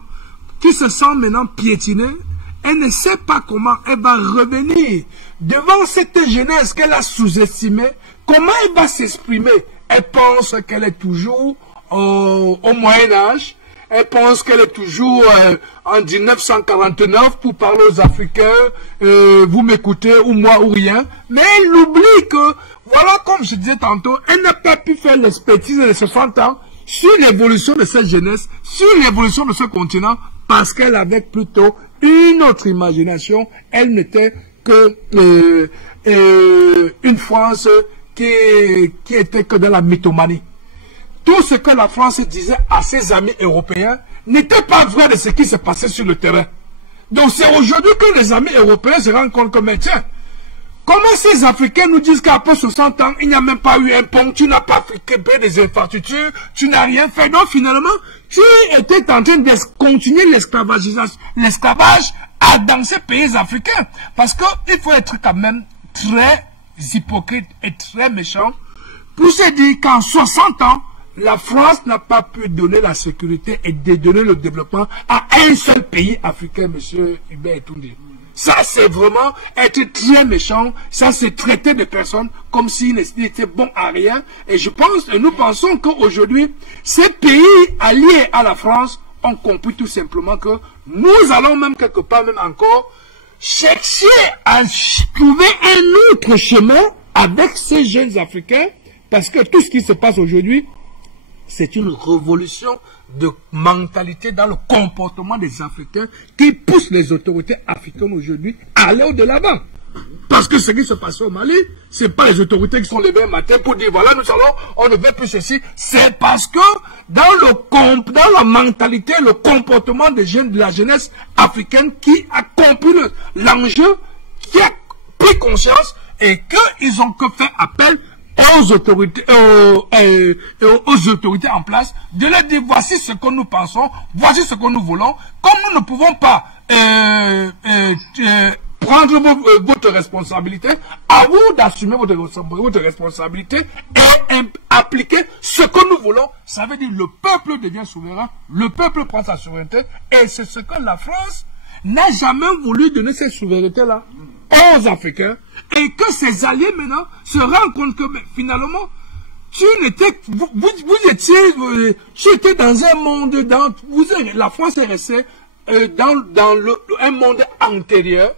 qui se sent maintenant piétinée, elle ne sait pas comment elle va revenir devant cette jeunesse qu'elle a sous-estimée. Comment elle va s'exprimer? Elle pense qu'elle est toujours au Moyen-Âge. Elle pense qu'elle est toujours en 1949 pour parler aux Africains, vous m'écoutez ou moi ou rien. Mais elle oublie que, voilà, comme je disais tantôt, elle n'a pas pu faire l'expertise de 60 ans sur l'évolution de cette jeunesse, sur l'évolution de ce continent, parce qu'elle avait plutôt une autre imagination. Elle n'était que une France qui était que dans la mythomanie. Tout ce que la France disait à ses amis européens n'était pas vrai de ce qui se passait sur le terrain. Donc c'est aujourd'hui que les amis européens se rendent compte que, mais tiens, comment ces Africains nous disent qu'après 60 ans, il n'y a même pas eu un pont, tu n'as pas fait des infrastructures, tu n'as rien fait. Donc finalement, tu étais en train de continuer l'esclavage dans ces pays africains. Parce qu'il faut être quand même très hypocrite et très méchant pour se dire qu'en 60 ans, la France n'a pas pu donner la sécurité et donner le développement à un seul pays africain, monsieur Hubert Toundi. Ça, c'est vraiment être très méchant. Ça, c'est traiter des personnes comme s'ils n'étaient bons à rien. Et nous pensons qu'aujourd'hui, ces pays alliés à la France ont compris tout simplement que nous allons même quelque part, même encore, chercher à trouver un autre chemin avec ces jeunes Africains, parce que tout ce qui se passe aujourd'hui, c'est une révolution de mentalité dans le comportement des Africains qui pousse les autorités africaines aujourd'hui à aller de l'avant. Parce que ce qui se passe au Mali, ce n'est pas les autorités qui sont levées un matin pour dire voilà, on ne veut plus ceci. C'est parce que dans la mentalité, le comportement des jeunes, de la jeunesse africaine qui a compris l'enjeu, qui a pris conscience et qu'ils ont que fait appel aux autorités en place, de leur dire voici ce que nous pensons, voici ce que nous voulons. Comme nous ne pouvons pas prendre votre responsabilité, à vous d'assumer votre responsabilité et appliquer ce que nous voulons. Ça veut dire le peuple devient souverain, le peuple prend sa souveraineté, et c'est ce que la France n'a jamais voulu donner cette souveraineté-là aux Africains, et que ses alliés maintenant se rendent compte que finalement, tu étais dans un monde, la France est restée dans un monde antérieur.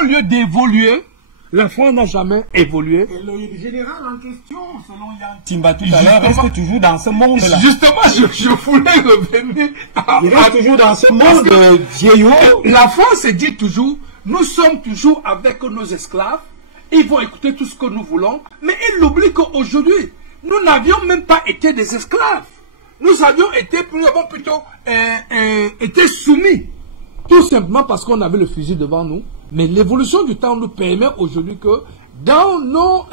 Au lieu d'évoluer, la France n'a jamais évolué. Et le général en question, selon Yann Timba tout à l'heure, reste toujours dans ce monde-là. Justement, je voulais revenir. Il reste toujours dans ce monde vieillot. La France se dit toujours, nous sommes toujours avec nos esclaves, ils vont écouter tout ce que nous voulons, mais ils oublient qu'aujourd'hui, nous n'avions même pas été des esclaves. Nous avons plutôt été soumis, tout simplement parce qu'on avait le fusil devant nous. Mais l'évolution du temps nous permet aujourd'hui que dans nos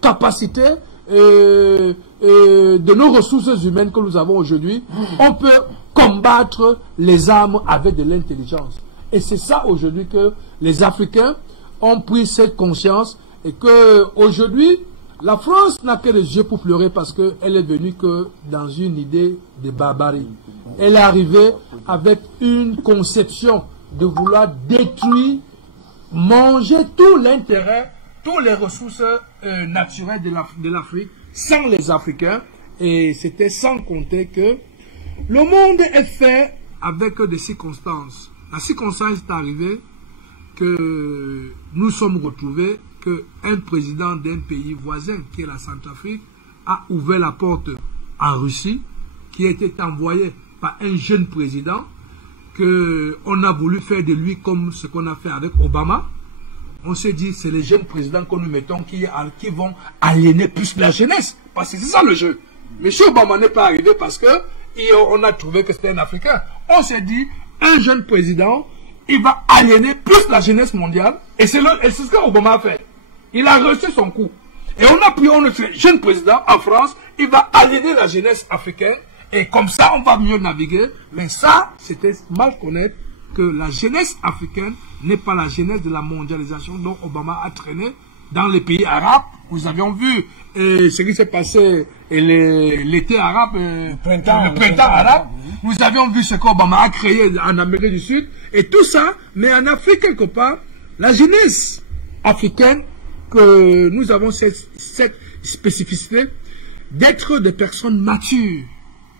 capacités de nos ressources humaines que nous avons aujourd'hui, on peut combattre les armes avec de l'intelligence. Et c'est ça aujourd'hui que les Africains ont pris cette conscience et que aujourd'hui la France n'a que les yeux pour pleurer parce qu'elle est venue que dans une idée de barbarie. Elle est arrivée avec une conception de vouloir détruire, manger tout l'intérêt, toutes les ressources naturelles de l'Afrique sans les Africains. Et c'était sans compter que le monde est fait avec des circonstances. La circonstance est arrivée que nous sommes retrouvés qu'un président d'un pays voisin, qui est la Centrafrique, a ouvert la porte en Russie, qui a été envoyé par un jeune président, qu'on a voulu faire de lui comme ce qu'on a fait avec Obama. On s'est dit, c'est les jeunes présidents que nous mettons qui vont aliéner plus la jeunesse. Parce que c'est ça le jeu. Monsieur Obama n'est pas arrivé parce que on a trouvé que c'était un Africain. On s'est dit, un jeune président, il va aliéner plus la jeunesse mondiale. Et c'est ce qu'Obama a fait. Il a reçu son coup. Et on a pris notre jeune président en France, il va aliéner la jeunesse africaine. Et comme ça, on va mieux naviguer. Mais ça, c'était mal connaître que la jeunesse africaine n'est pas la jeunesse de la mondialisation dont Obama a traîné dans les pays arabes. Nous avions vu ce qui s'est passé l'été arabe, le printemps arabe. Nous avions vu ce qu'Obama a créé en Amérique du Sud. Et tout ça, mais en Afrique quelque part, la jeunesse africaine, que nous avons cette spécificité d'être des personnes matures,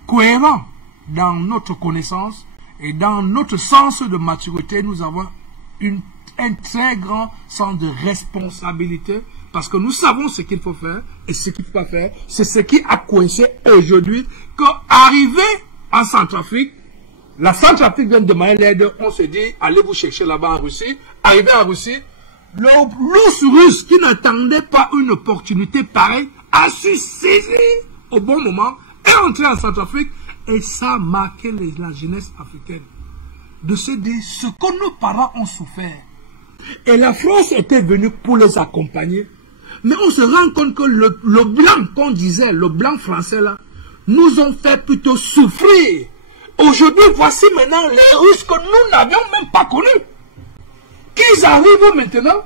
cohérentes dans notre connaissance et dans notre sens de maturité. Nous avons un très grand sens de responsabilité parce que nous savons ce qu'il faut faire et ce qu'il ne faut pas faire. C'est ce qui a coincé aujourd'hui qu'arrivé en Centrafrique, la Centrafrique vient de demander l'aide. On s'est dit, allez vous chercher là-bas en Russie. Arrivé en Russie, l'ours russe qui n'attendait pas une opportunité pareille a su saisir au bon moment et entrer en Centrafrique. Et ça a marqué la jeunesse africaine. De se dire ce que nos parents ont souffert. Et la France était venue pour les accompagner. Mais on se rend compte que le blanc qu'on disait, le blanc français là, nous ont fait plutôt souffrir. Aujourd'hui, voici maintenant les Russes que nous n'avions même pas connus. Qu'ils arrivent maintenant,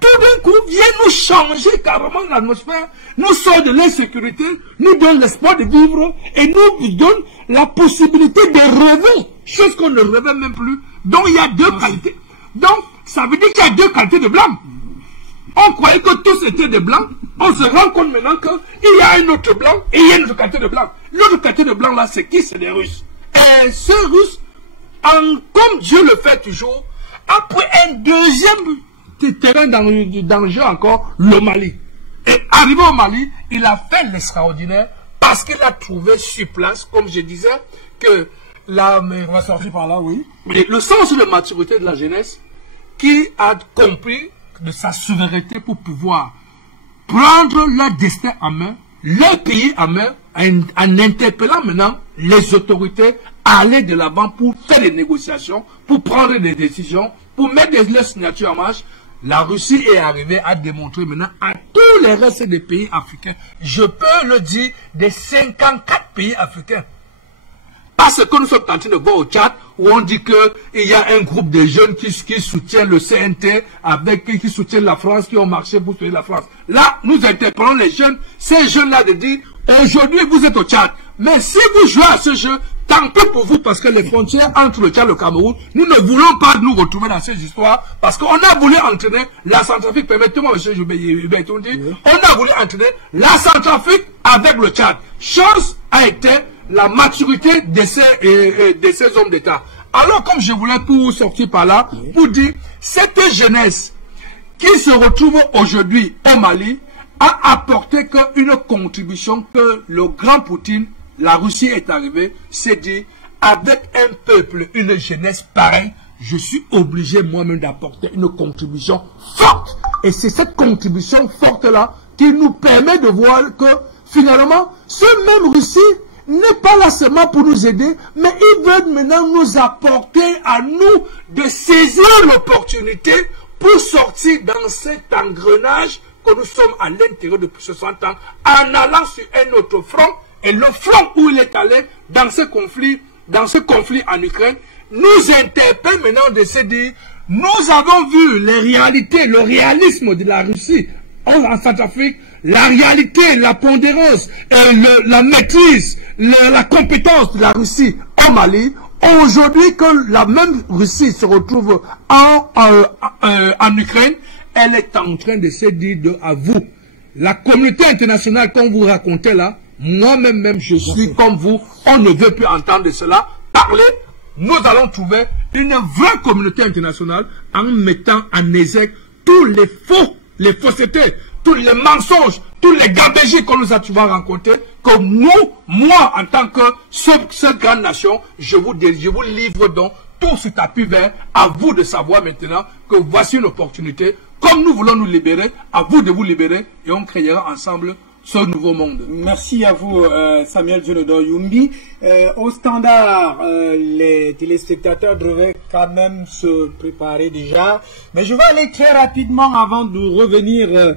tout d'un coup, viennent nous changer carrément l'atmosphère, nous sortent de l'insécurité, nous donnent l'espoir de vivre et nous donnent la possibilité de rêver, chose qu'on ne rêvait même plus. Donc il y a deux qualités. Donc ça veut dire qu'il y a deux qualités de blancs. On croyait que tous étaient des blancs. On se rend compte maintenant qu'il y a un autre blanc et il y a une autre qualité de blanc. L'autre qualité de blanc là, c'est qui? C'est les Russes. Et ces Russes, comme Dieu le fait toujours, après un deuxième terrain dans le jeu encore, le Mali. Et arrivé au Mali, il a fait l'extraordinaire parce qu'il a trouvé sur place, comme je disais, que on va sortir par là, oui. Le sens de maturité de la jeunesse qui a compris de sa souveraineté pour pouvoir prendre leur destin en main, leur pays en main, en interpellant maintenant les autorités à aller de l'avant pour faire des négociations, pour prendre des décisions, pour mettre les signatures en marche. La Russie est arrivée à démontrer maintenant à tous les restes des pays africains, je peux le dire, des 54 pays africains. Parce que nous sommes en train de voir au Tchad, où on dit qu'il y a un groupe de jeunes qui soutiennent le CNT, qui soutiennent la France, qui ont marché pour soutenir la France. Là, nous interpellons les jeunes, ces jeunes-là de dire, aujourd'hui vous êtes au Tchad, mais si vous jouez à ce jeu, tant pis pour vous, parce que les frontières entre le Tchad et le Cameroun, nous ne voulons pas nous retrouver dans ces histoires, parce qu'on a voulu entraîner la Centrafrique, permettez-moi, M. Joubé-Tondi, on a voulu entraîner la Centrafrique avec le Tchad. Chose a été la maturité de ces hommes d'État. Alors, comme je voulais pour sortir par là, pour dire, cette jeunesse qui se retrouve aujourd'hui au Mali a apporté qu'une contribution que le grand Poutine, la Russie est arrivée, s'est dit, avec un peuple, une jeunesse pareille, je suis obligé moi-même d'apporter une contribution forte. Et c'est cette contribution forte-là qui nous permet de voir que, finalement, ce même Russie n'est pas là seulement pour nous aider, mais ils veulent maintenant nous apporter à nous de saisir l'opportunité pour sortir dans cet engrenage que nous sommes à l'intérieur depuis 60 ans, en allant sur un autre front, et le front où il est allé dans ce conflit en Ukraine, nous interpelle maintenant de se dire, nous avons vu les réalités, le réalisme de la Russie en Centrafrique, la réalité, la pondérance, la maîtrise, la compétence de la Russie en Mali. Aujourd'hui, que la même Russie se retrouve en Ukraine, elle est en train de se dire à vous, la communauté internationale, comme vous racontez là, moi-même, je suis comme vous, on ne veut plus entendre cela, parler. Nous allons trouver une vraie communauté internationale en mettant en exergue tous les faux, les faussetés, tous les mensonges, tous les gabégies que nous avons rencontrés, que moi, en tant que cette grande nation, je vous livre donc tout ce tapis vert, à vous de savoir maintenant que voici une opportunité. Comme nous voulons nous libérer, à vous de vous libérer et on créera ensemble ce nouveau monde. Merci à vous, Samuel Djonodo Yumbi. Au standard, les téléspectateurs devraient quand même se préparer déjà. Mais je vais aller très rapidement avant de revenir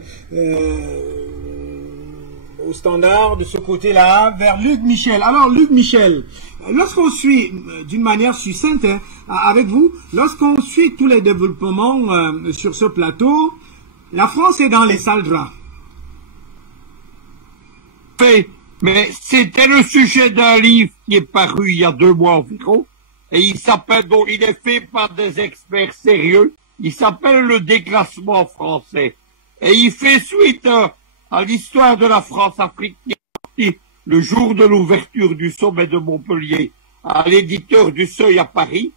au standard de ce côté-là, vers Luc Michel. Alors, Luc Michel, lorsqu'on suit d'une manière succincte avec vous, lorsqu'on suit tous les développements sur ce plateau, la France est dans les sales draps. Mais c'était le sujet d'un livre qui est paru il y a 2 mois environ, et il s'appelle, bon, il est fait par des experts sérieux, il s'appelle Le déclassement français, et il fait suite à l'histoire de la France-Afrique qui est partie le jour de l'ouverture du sommet de Montpellier à l'éditeur du Seuil à Paris.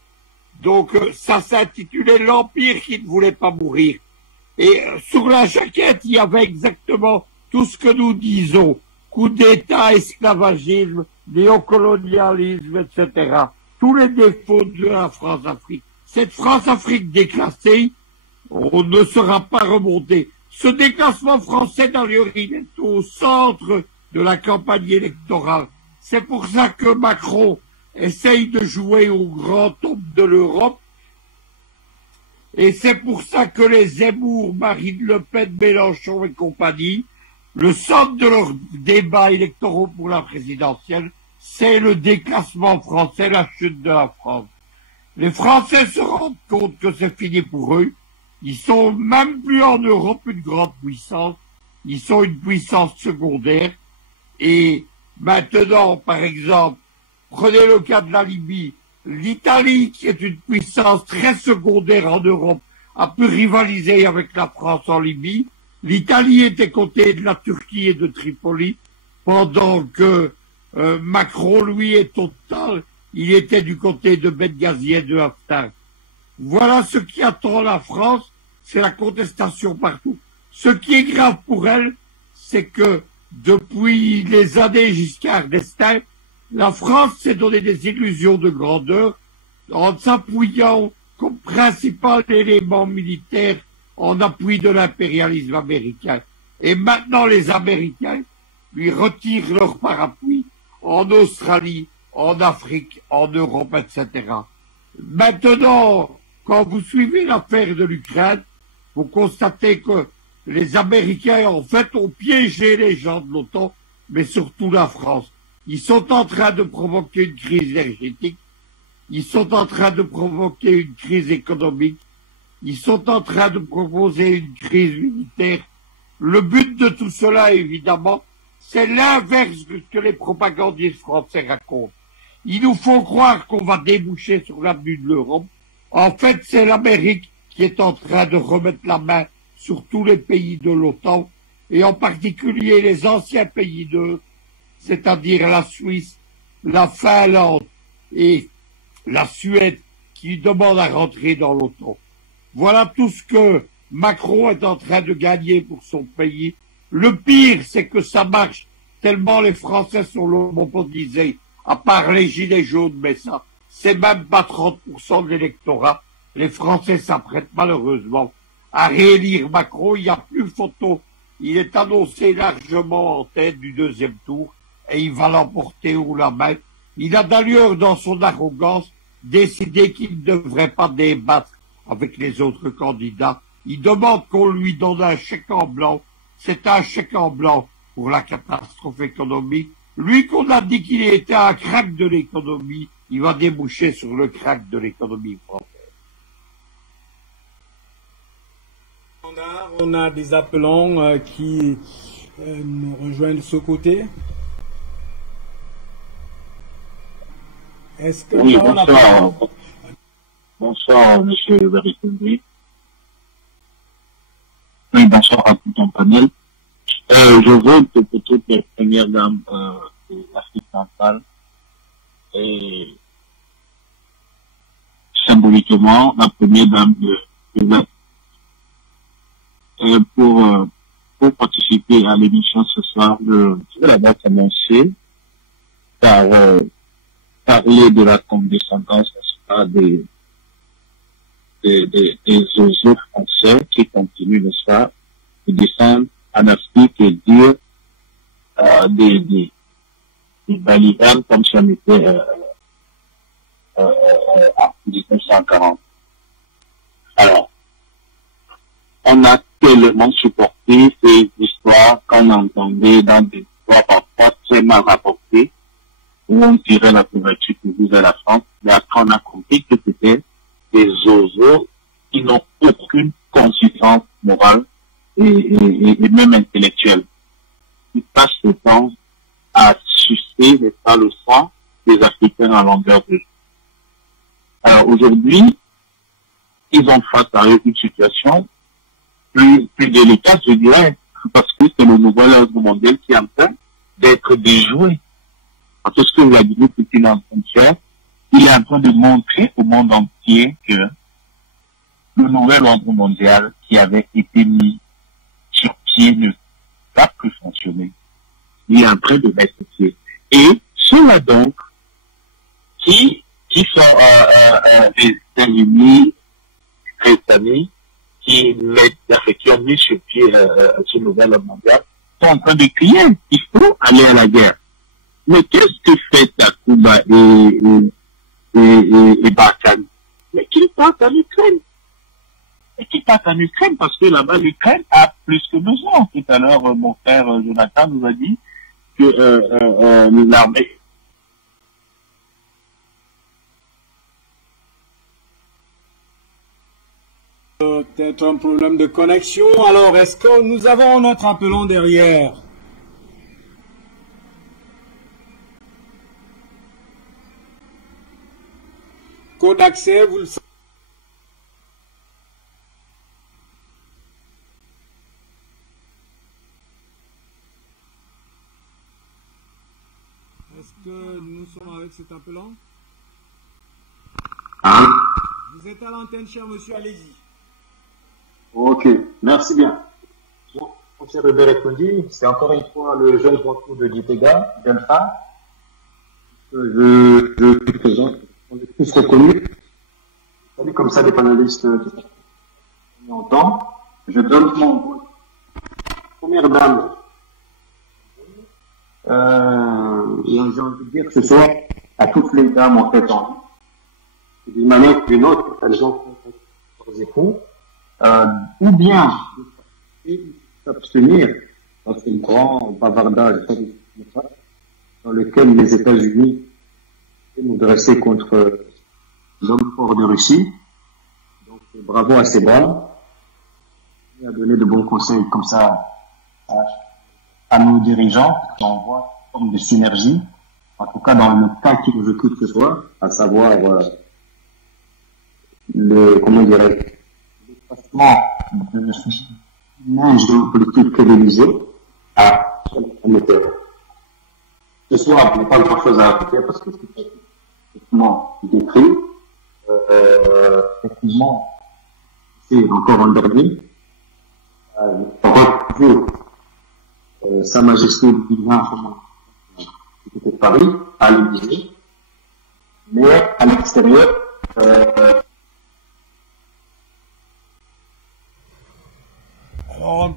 Donc ça s'intitulait L'Empire qui ne voulait pas mourir. Et sur la jaquette, il y avait exactement tout ce que nous disons. Coup d'État, esclavagisme, néocolonialisme, etc. Tous les défauts de la France-Afrique. Cette France-Afrique déclassée, on ne sera pas remonté. Ce déclassement français, d'ailleurs, il est au centre de la campagne électorale. C'est pour ça que Macron essaye de jouer au grand homme de l'Europe. Et c'est pour ça que les Zemmour, Marine Le Pen, Mélenchon et compagnie, le centre de leurs débats électoraux pour la présidentielle, c'est le déclassement français, la chute de la France. Les Français se rendent compte que c'est fini pour eux. Ils sont même plus en Europe une grande puissance. Ils sont une puissance secondaire. Et maintenant, par exemple, prenez le cas de la Libye. L'Italie, qui est une puissance très secondaire en Europe, a pu rivaliser avec la France en Libye. L'Italie était côté de la Turquie et de Tripoli, pendant que Macron, lui, est total. Il était du côté de Benghazi et de Haftar. Voilà ce qui attend la France, c'est la contestation partout. Ce qui est grave pour elle, c'est que depuis les années Giscard d'Estaing, la France s'est donné des illusions de grandeur en s'appuyant comme principal élément militaire en appui de l'impérialisme américain. Et maintenant, les Américains lui retirent leur parapluie en Australie, en Afrique, en Europe, etc. Maintenant, quand vous suivez l'affaire de l'Ukraine, vous constatez que les Américains, en fait, ont piégé les gens de l'OTAN, mais surtout la France. Ils sont en train de provoquer une crise énergétique, ils sont en train de provoquer une crise économique, ils sont en train de proposer une crise militaire. Le but de tout cela, évidemment, c'est l'inverse de ce que les propagandistes français racontent. Ils nous font croire qu'on va déboucher sur l'avenue de l'Europe. En fait, c'est l'Amérique qui est en train de remettre la main sur tous les pays de l'OTAN, et en particulier les anciens pays d'eux, c'est-à-dire la Suisse, la Finlande et la Suède, qui demandent à rentrer dans l'OTAN. Voilà tout ce que Macron est en train de gagner pour son pays. Le pire, c'est que ça marche tellement les Français sont mobilisés, à part les gilets jaunes, mais ça, c'est même pas 30% de l'électorat. Les Français s'apprêtent malheureusement à réélire Macron. Il n'y a plus photo. Il est annoncé largement en tête du 2e tour et il va l'emporter haut la main. Il a d'ailleurs, dans son arrogance, décidé qu'il ne devrait pas débattre avec les autres candidats. Il demande qu'on lui donne un chèque en blanc. C'est un chèque en blanc pour la catastrophe économique. Lui qu'on a dit qu'il était un crack de l'économie, il va déboucher sur le crack de l'économie française. On a des appelants qui nous rejoignent de ce côté. Est-ce que oui, bonsoir. Bonsoir, monsieur Verissendri. Oui, bonsoir à tout ton panel. Je vote pour toutes les premières dames de l'Afrique centrale et symboliquement la première dame de l'Afrique. Pour participer à l'émission ce soir, je vais d'abord commencer par parler de la condescendance des oiseaux français qui continuent, n'est-ce pas, de descendre en Afrique et dire des balivernes comme si on était en 1940. Alors, on a tellement supporté ces histoires qu'on entendait dans des histoires parfois très mal rapportées, où on tirait la couverture pour vous à la France, mais après on a compris que c'était des oiseaux qui n'ont aucune consistance morale et même intellectuelle. Ils passent le temps à sucer, n'est-ce pas, le sang des Africains en longueur de journée. Alors aujourd'hui, ils ont face à eux une situation plus délicate, je dirais, parce que c'est le nouvel ordre mondial qui est en train d'être déjoué. Parce que ce que Vladimir Poutine est en train de faire, il est en train de montrer au monde entier que le nouvel ordre mondial qui avait été mis sur pied ne va plus fonctionner. Il est en train de mettre pied. Et ceux-là donc, qui sont des ennemis britanniques, qui ont mis sur pied ce nouvel ordre mondial, sont en train de crier, il faut aller à la guerre. Mais qu'est-ce que fait Takuba et Barkhane? Mais qu'ils partent en Ukraine. Et qu'ils partent en Ukraine parce que là-bas, l'Ukraine a plus que besoin. Tout à l'heure, mon frère Jonathan nous a dit que l'armée... Peut-être un problème de connexion. Alors, est-ce que nous avons notre appelant derrière? Code d'accès, vous le savez. Est-ce que nous sommes avec cet appelant? Vous êtes à l'antenne, cher monsieur, allez-y. Ok, merci bien. Bon, cher Réverekondi, c'est encore une fois le jeune retour de Gitega, Delpha. Je présente, on est tous reconnus. Salut comme ça des panélistes qui sont en temps. Je donne mon vote. Première dame. J'ai envie de dire que ce soit à toutes les dames en fait en d'une manière ou d'une autre, elles ont leurs époux. Ou bien s'abstenir dans ce grand bavardage dans lequel les États-Unis nous dressaient contre l'homme fort de Russie. Donc bravo à ces dames. Il a donné de bons conseils comme ça à nos dirigeants qui envoient comme des synergies, en tout cas dans le cas qui nous occupe ce soir, à savoir comment dirais-je, passement de linge de politique télévisée à l'été. Ce soir, il n'y a pas grand chose à ajouter parce que c'est effectivement décrit. Effectivement, c'est encore un dernier. Sa Majesté le Divin de Paris, à l'Élysée, mais à l'extérieur, Alors,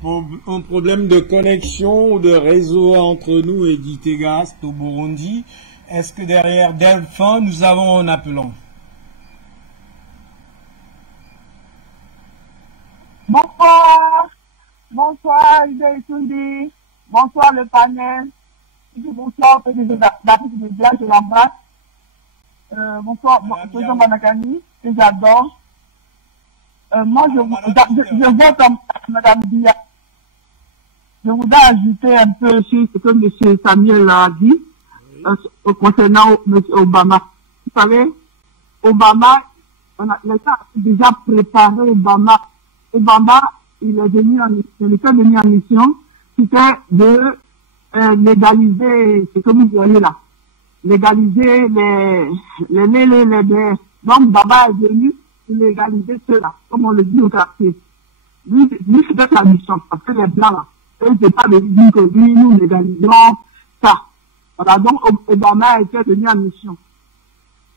un problème de connexion ou de réseau entre nous et Gitega au Burundi. Est-ce que derrière Delphin, nous avons un appelant? Bon, bonsoir, Ide. Bonsoir le panel. Bonsoir, PDG d'Afrique Média, je l'embrasse. Bonsoir, président Banakani, que j'adore. Moi, je vote comme Madame Dia. Je voudrais ajouter un peu sur ce que M. Samuel a dit concernant M. Obama. Vous savez, Obama, l'État a déjà préparé Obama. Obama, il était venu en mission, c'était de légaliser ce que vous voyez là. Légaliser les donc Baba est venu légaliser cela, comme on le dit au quartier. Lui c'était sa mission, parce que les blancs là, eux c'est pas de dire que lui, nous légalisons ça. Voilà, donc Obama était venu en mission.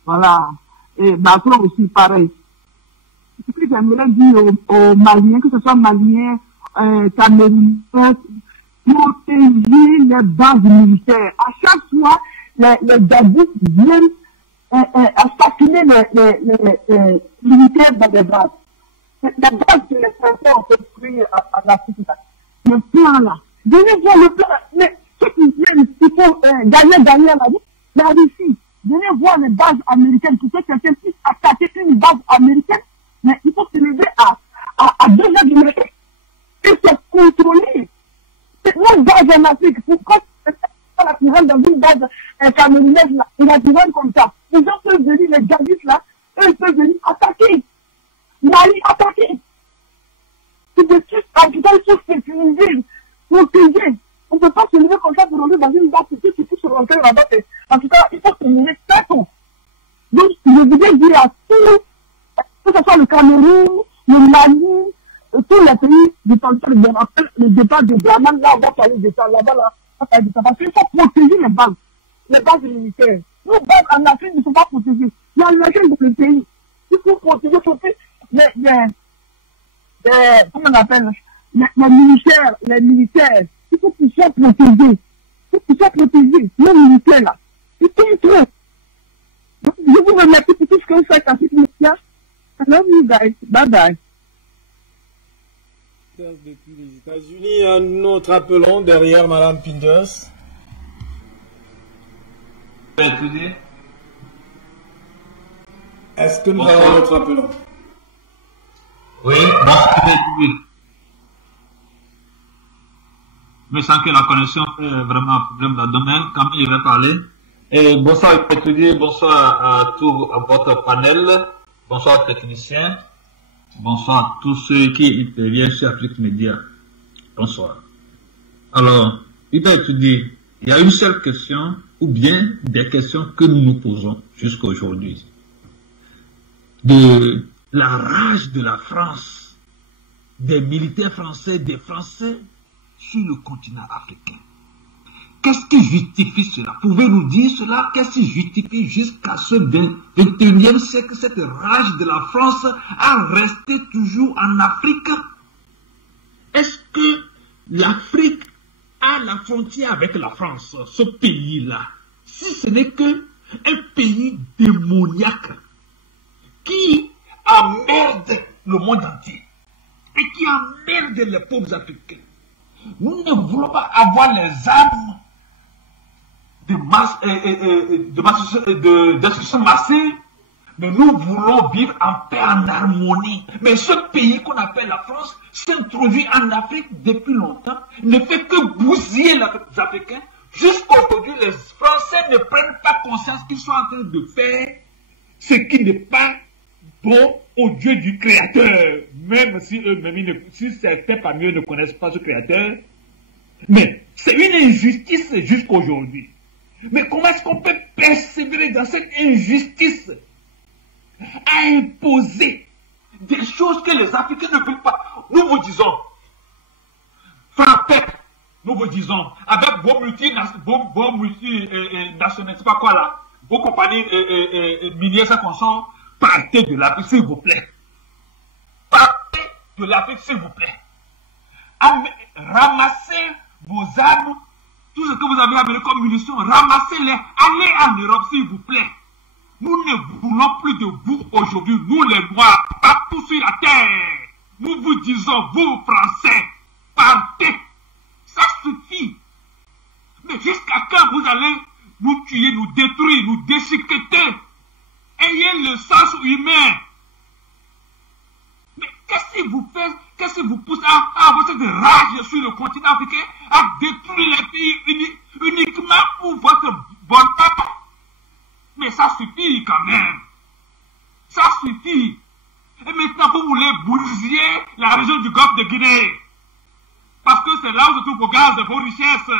Voilà. Et Macron aussi pareil. Ce que j'aimerais dire aux Maliens, que ce soit Maliens, Camerounais, protéger les bases militaires. À chaque fois, les djihadistes viennent assassiner les militaires dans des bases. Les bases que les Français ont construit en Afrique, le plan là. Venez voir le plan. Mais ceux qui viennent, il faut gagner la Russie. Venez voir les bases américaines. Pour que quelqu'un puisse attaquer une base américaine, mais il faut se lever à 2 heures du matin. Et c'est contrôlé. C'est une base en Afrique. Pourquoi tu rentres dans une base camerounaise là, il a du comme ça. Les gens peuvent venir, les djihadistes là, eux ils peuvent venir attaquer. Mali attaquer. C'est des trucs, en tout cas, il faut sécuriser, protéger. On ne peut pas se lever comme ça pour rentrer dans une base, c'est tout se rentrer là-bas. En tout cas, il faut se lever tôt. Donc, je voudrais dire à tous, que ce soit le Cameroun, le Mali, tous les pays du territoire de l'Afrique, le départ de Blaman, là, on va parler de ça, là-bas, là, on va parler de ça. Parce qu'il faut protéger les bases militaires. Nos bases en Afrique ne sont pas protégées. Il y a l'Amérique dans le pays. Il faut protéger, comment on appelle, les militaires. Il faut qu'ils soient protégés. Il faut qu'ils soient protégés. Les militaires, là. Ils tombent trop. Donc, je vous remercie pour tout ce que vous faites en cette mission. I love you guys. Bye bye. Depuis les États-Unis, un autre appelon derrière Madame Pinders. Est-ce que nous avons un autre appelon? Oui, oui. Mais sans que la connexion est vraiment un problème dans le domaine, quand même, je vais parler. Et bonsoir, étudiants, bonsoir à votre panel, bonsoir, techniciens, bonsoir à tous ceux qui interviennent chez Afrique Média. Bonsoir. Alors, il doit étudier, il y a une seule question, ou bien des questions que nous nous posons jusqu'à aujourd'hui. De la rage de la France, des militaires français, des Français sur le continent africain. Qu'est-ce qui justifie cela? Pouvez-nous dire cela? Qu'est-ce qui justifie jusqu'à ce 21e siècle cette rage de la France à rester toujours en Afrique? Est-ce que l'Afrique a la frontière avec la France, ce pays-là? Si ce n'est que un pays démoniaque qui emmerde le monde entier et qui emmerde les pauvres Africains. Nous ne voulons pas avoir les armes de destruction massive, mais nous voulons vivre en paix, en harmonie. Mais ce pays qu'on appelle la France s'introduit en Afrique depuis longtemps, ne fait que bousiller les Africains. Jusqu'à aujourd'hui, les Français ne prennent pas conscience qu'ils sont en train de faire ce qui n'est pas bon au Dieu du Créateur, même si eux-mêmes, si certains parmi eux ne connaissent pas ce Créateur. Mais c'est une injustice jusqu'à aujourd'hui. Mais comment est-ce qu'on peut persévérer dans cette injustice à imposer des choses que les Africains ne veulent pas? Nous vous disons, frappez, nous vous disons, avec vos multinationales, c'est pas quoi là, vos compagnies minières, ça consort, partez de l'Afrique, s'il vous plaît. Partez de l'Afrique, s'il vous plaît. Ramassez vos armes, tout ce que vous avez amené comme munitions, ramassez-les, allez en Europe, s'il vous plaît. Nous ne voulons plus de vous aujourd'hui, nous les Noirs, partout sur la terre. Nous vous disons, vous Français, partout golfe de Guinée. Parce que c'est là où se trouvent vos gaz, vos richesses.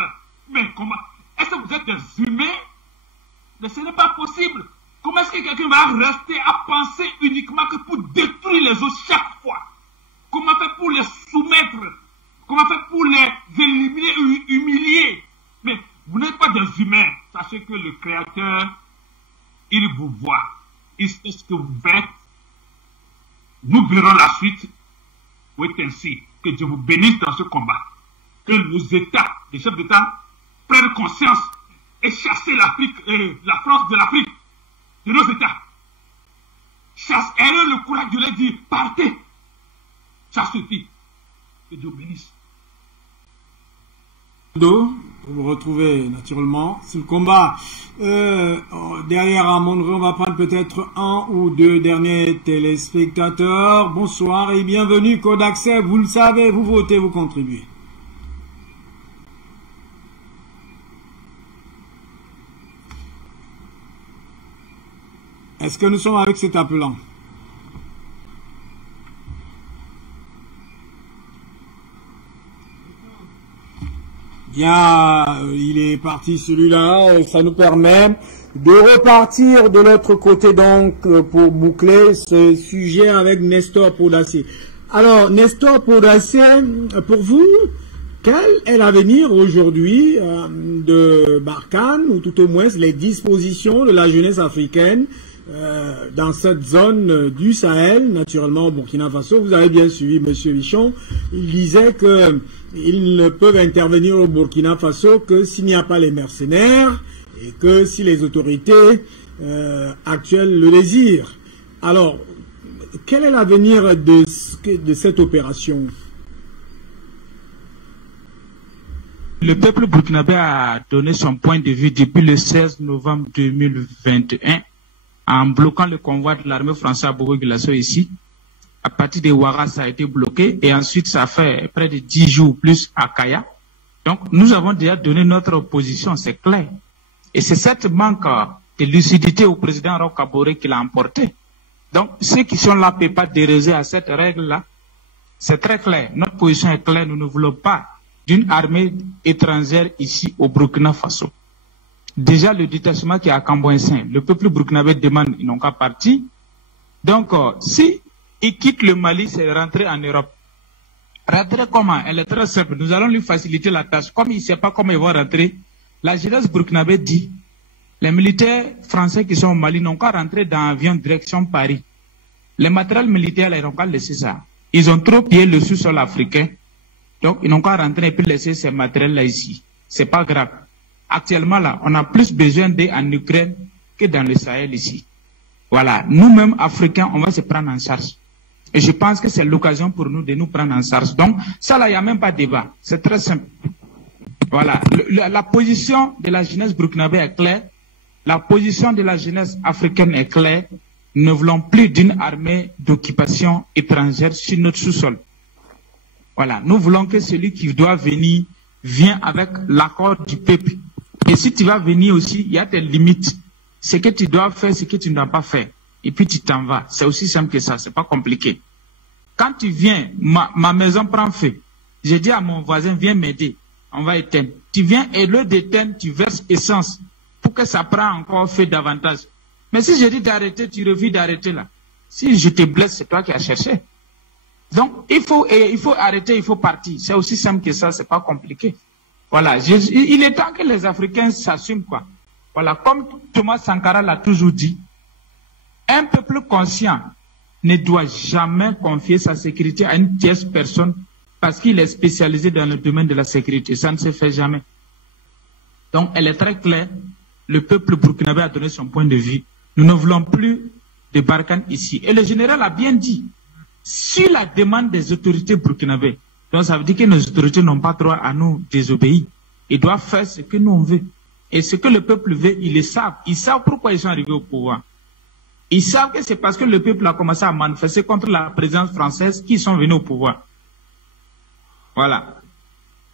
Mais comment? Est-ce que vous êtes des humains? Mais ce n'est pas possible. Comment est-ce que quelqu'un va rester à penser uniquement que pour détruire les autres chaque fois? Comment faire pour les soumettre? Comment faire pour les éliminer ou humilier? Mais vous n'êtes pas des humains. Sachez que le Créateur, il vous voit. Il sait ce que vous faites. Nous verrons la suite. Oui, ainsi. Que Dieu vous bénisse dans ce combat. Que nos États, les chefs d'État, prennent conscience et chasser l'Afrique, la France de l'Afrique, de nos États. Ayez le courage de leur dire, partez. Ça suffit. Que Dieu vous bénisse. Vous vous retrouvez naturellement sur le combat. Derrière Amondre, on va prendre peut-être un ou deux derniers téléspectateurs. Bonsoir et bienvenue. Code d'accès, vous le savez, vous votez, vous contribuez. Est-ce que nous sommes avec cet appelant? Bien, il est parti celui-là, et ça nous permet de repartir de l'autre côté donc pour boucler ce sujet avec Nestor Podassé. Alors, Nestor Podassé, pour vous, quel est l'avenir aujourd'hui de Barkhane, ou tout au moins les dispositions de la jeunesse africaine dans cette zone du Sahel, naturellement au Burkina Faso? Vous avez bien suivi M. Bichon, il disait que ils ne peuvent intervenir au Burkina Faso que s'il n'y a pas les mercenaires et que si les autorités actuelles le désirent. Alors, quel est l'avenir de cette opération? Le peuple burkinabé a donné son point de vue depuis le 16 novembre 2021 en bloquant le convoi de l'armée française à Bourg-Glasso ici. À partir de Ouara, ça a été bloqué et ensuite ça fait près de 10 jours plus à Kaya. Donc nous avons déjà donné notre position, c'est clair. Et c'est cette manque de lucidité au président Roch Kaboré qui l'a emporté. Donc ceux qui sont là ne peuvent pas déroger à cette règle-là. C'est très clair. Notre position est claire. Nous ne voulons pas d'une armée étrangère ici au Burkina Faso. Déjà le détachement qui est à Camboinsin, le peuple burkinabé demande, ils n'ont qu'à partir. Donc si il quitte le Mali, c'est rentrer en Europe. Rentrer comment? Elle est très simple. Nous allons lui faciliter la tâche. Comme il ne sait pas comment ils vont rentrer, la jeunesse burkinabé dit, les militaires français qui sont au Mali n'ont qu'à rentrer dans l'avion direction Paris. Les matériels militaires, ils n'ont qu'à laisser ça. Ils ont trop pillé le sous-sol africain. Donc, ils n'ont qu'à rentrer et puis laisser ces matériels-là ici. C'est pas grave. Actuellement, là, on a plus besoin d'eux en Ukraine que dans le Sahel ici. Voilà. Nous-mêmes, Africains, on va se prendre en charge. Et je pense que c'est l'occasion pour nous de nous prendre en charge. Donc, ça là, il n'y a même pas de débat. C'est très simple. Voilà. La position de la jeunesse burkinabé est claire. La position de la jeunesse africaine est claire. Nous ne voulons plus d'une armée d'occupation étrangère sur notre sous-sol. Voilà. Nous voulons que celui qui doit venir vienne avec l'accord du peuple. Et si tu vas venir aussi, il y a tes limites. Ce que tu dois faire, ce que tu ne dois pas faire. Et puis tu t'en vas. C'est aussi simple que ça. C'est pas compliqué. Quand tu viens, ma maison prend feu. J'ai dit à mon voisin, viens m'aider. On va éteindre. Tu viens et le d'éteindre, tu verses essence pour que ça prenne encore feu davantage. Mais si je dis d'arrêter, tu refuses d'arrêter là. Si je te blesse, c'est toi qui as cherché. Donc, il faut arrêter, il faut partir. C'est aussi simple que ça, c'est pas compliqué. Voilà. Il est temps que les Africains s'assument, quoi. Voilà. Comme Thomas Sankara l'a toujours dit, un peuple conscient ne doit jamais confier sa sécurité à une tierce personne parce qu'il est spécialisé dans le domaine de la sécurité. Ça ne se fait jamais. Donc, elle est très claire. Le peuple burkinabé a donné son point de vue. Nous ne voulons plus de Barkhane ici. Et le général a bien dit, sur la demande des autorités burkinabées, donc ça veut dire que nos autorités n'ont pas droit à nous désobéir. Ils doivent faire ce que nous on veut. Et ce que le peuple veut, ils le savent. Ils savent pourquoi ils sont arrivés au pouvoir. Ils savent que c'est parce que le peuple a commencé à manifester contre la présidence française qu'ils sont venus au pouvoir. Voilà.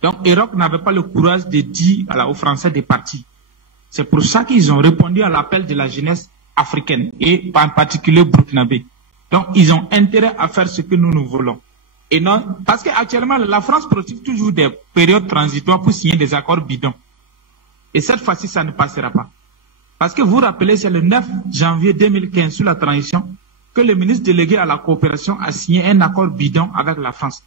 Donc, Roch n'avait pas le courage de dire aux Français de partir. C'est pour ça qu'ils ont répondu à l'appel de la jeunesse africaine et en particulier burkinabé. Donc, ils ont intérêt à faire ce que nous voulons. Et non, parce qu'actuellement, la France profite toujours des périodes transitoires pour signer des accords bidons. Et cette fois-ci, ça ne passera pas. Parce que vous vous rappelez, c'est le 9 janvier 2015, sur la transition, que le ministre délégué à la coopération a signé un accord bidon avec la France.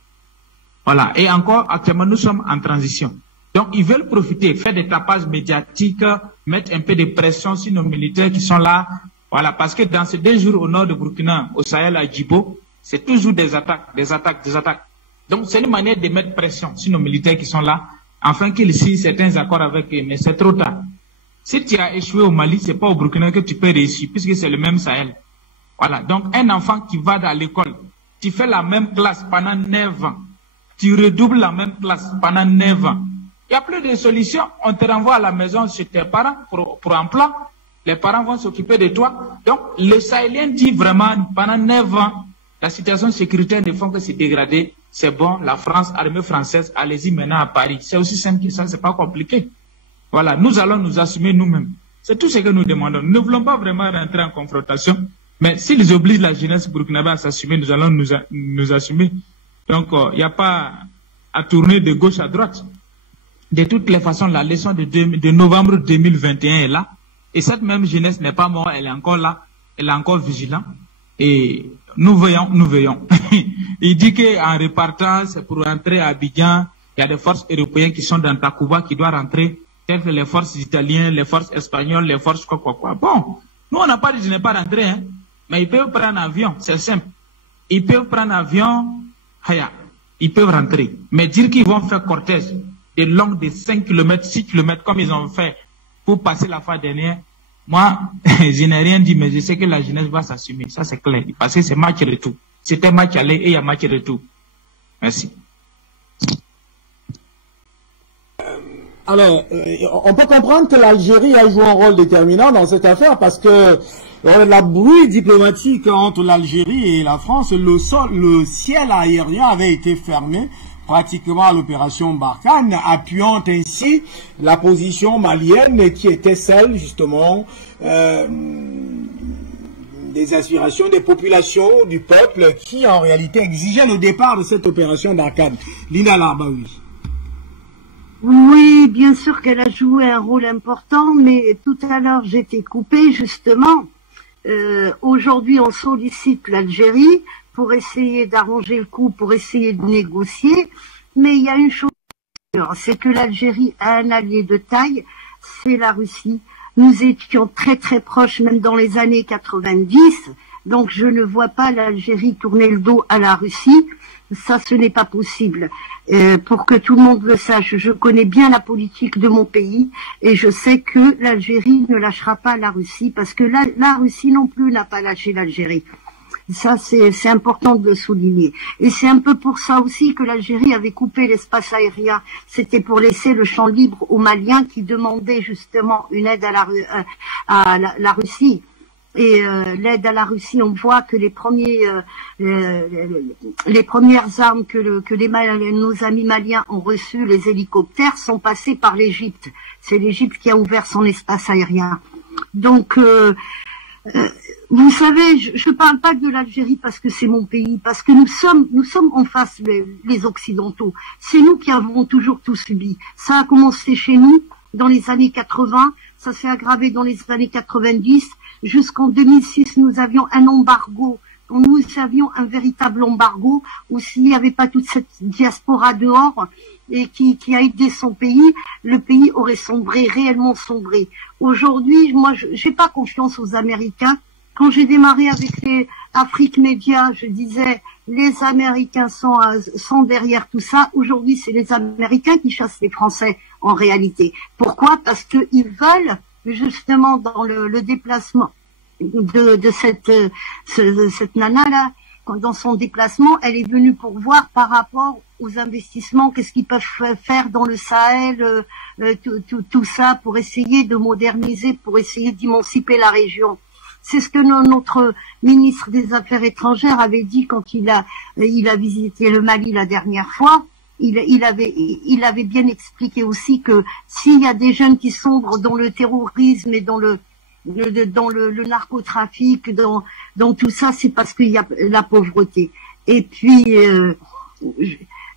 Voilà. Et encore, actuellement, nous sommes en transition. Donc, ils veulent profiter, faire des tapages médiatiques, mettre un peu de pression sur nos militaires qui sont là. Voilà. Parce que dans ces 2 jours au nord de Burkina, au Sahel, à Djibo, c'est toujours des attaques, des attaques, des attaques. Donc, c'est une manière de mettre pression sur nos militaires qui sont là, afin qu'ils signent certains accords avec eux. Mais c'est trop tard. Si tu as échoué au Mali, c'est pas au Burkina que tu peux réussir, puisque c'est le même Sahel. Voilà. Donc, un enfant qui va dans l'école, tu fais la même classe pendant 9 ans. Tu redoubles la même classe pendant 9 ans. Il n'y a plus de solution. On te renvoie à la maison chez tes parents pour emploi. Les parents vont s'occuper de toi. Donc, le Sahélien dit vraiment, pendant 9 ans, la situation sécuritaire ne fait que se dégrader. C'est bon, la France, armée française, allez-y maintenant à Paris. C'est aussi simple que ça, c'est pas compliqué. Voilà, nous allons nous assumer nous-mêmes. C'est tout ce que nous demandons. Nous ne voulons pas vraiment rentrer en confrontation, mais s'ils obligent la jeunesse burkinabé à s'assumer, nous allons nous assumer. Donc, il n'y a pas à tourner de gauche à droite. De toutes les façons, la leçon de novembre 2021 est là. Et cette même jeunesse n'est pas morte, elle est encore là, elle est encore vigilante. Et nous veillons, nous veillons. Il dit qu'en repartant, c'est pour rentrer à Abidjan, il y a des forces européennes qui sont dans Takuba qui doivent rentrer, telles que les forces italiennes, les forces espagnoles, les forces quoi. Bon, nous on n'a pas dit de ne pas rentrer, hein, mais ils peuvent prendre avion, c'est simple. Ils peuvent prendre avion, ils peuvent rentrer. Mais dire qu'ils vont faire cortège de longue de 5 km, 6 km, comme ils ont fait pour passer la fois dernière, moi, je n'ai rien dit, mais je sais que la jeunesse va s'assumer. Ça, c'est clair. Parce que c'est match retour. C'était match aller et il y a match retour. Merci. Alors, on peut comprendre que l'Algérie a joué un rôle déterminant dans cette affaire parce que la bruit diplomatique entre l'Algérie et la France, le ciel aérien avait été fermé pratiquement à l'opération Barkhane, appuyant ainsi la position malienne qui était celle justement des aspirations des populations, du peuple qui en réalité exigeait le départ de cette opération Barkhane. Linda Larbaouz. Oui, bien sûr qu'elle a joué un rôle important, mais tout à l'heure j'étais coupée justement. Aujourd'hui on sollicite l'Algérie pour essayer d'arranger le coup, pour essayer de négocier. Mais il y a une chose, c'est que l'Algérie a un allié de taille, c'est la Russie. Nous étions très très proches, même dans les années 90, donc je ne vois pas l'Algérie tourner le dos à la Russie. Ça, ce n'est pas possible. Pour que tout le monde le sache, je connais bien la politique de mon pays et je sais que l'Algérie ne lâchera pas la Russie, parce que la Russie non plus n'a pas lâché l'Algérie. Ça, c'est important de le souligner. Et c'est un peu pour ça aussi que l'Algérie avait coupé l'espace aérien. C'était pour laisser le champ libre aux Maliens qui demandaient justement une aide à la Russie. Et l'aide à la Russie, on voit que les premières armes que nos amis maliens ont reçues, les hélicoptères, sont passés par l'Égypte. C'est l'Égypte qui a ouvert son espace aérien. Donc, vous savez, je parle pas de l'Algérie parce que c'est mon pays, parce que nous sommes en face les Occidentaux. C'est nous qui avons toujours tout subi. Ça a commencé chez nous dans les années 80, ça s'est aggravé dans les années 90. Jusqu'en 2006, nous avions un embargo. Nous avions un véritable embargo où s'il n'y avait pas toute cette diaspora dehors et qui a aidé son pays, le pays aurait sombré, réellement sombré. Aujourd'hui, moi, j'ai pas confiance aux Américains. Quand j'ai démarré avec les Afrique Média, je disais les Américains sont derrière tout ça. Aujourd'hui, c'est les Américains qui chassent les Français en réalité. Pourquoi? Parce qu'ils veulent justement dans le déplacement de cette nana là, dans son déplacement, elle est venue pour voir par rapport aux investissements, qu'est-ce qu'ils peuvent faire dans le Sahel, tout ça pour essayer de moderniser, pour essayer d'émanciper la région. C'est ce que notre ministre des Affaires étrangères avait dit quand il a visité le Mali la dernière fois. Il avait bien expliqué aussi que s'il y a des jeunes qui sombrent dans le terrorisme et dans le narcotrafic, dans tout ça, c'est parce qu'il y a la pauvreté. Et puis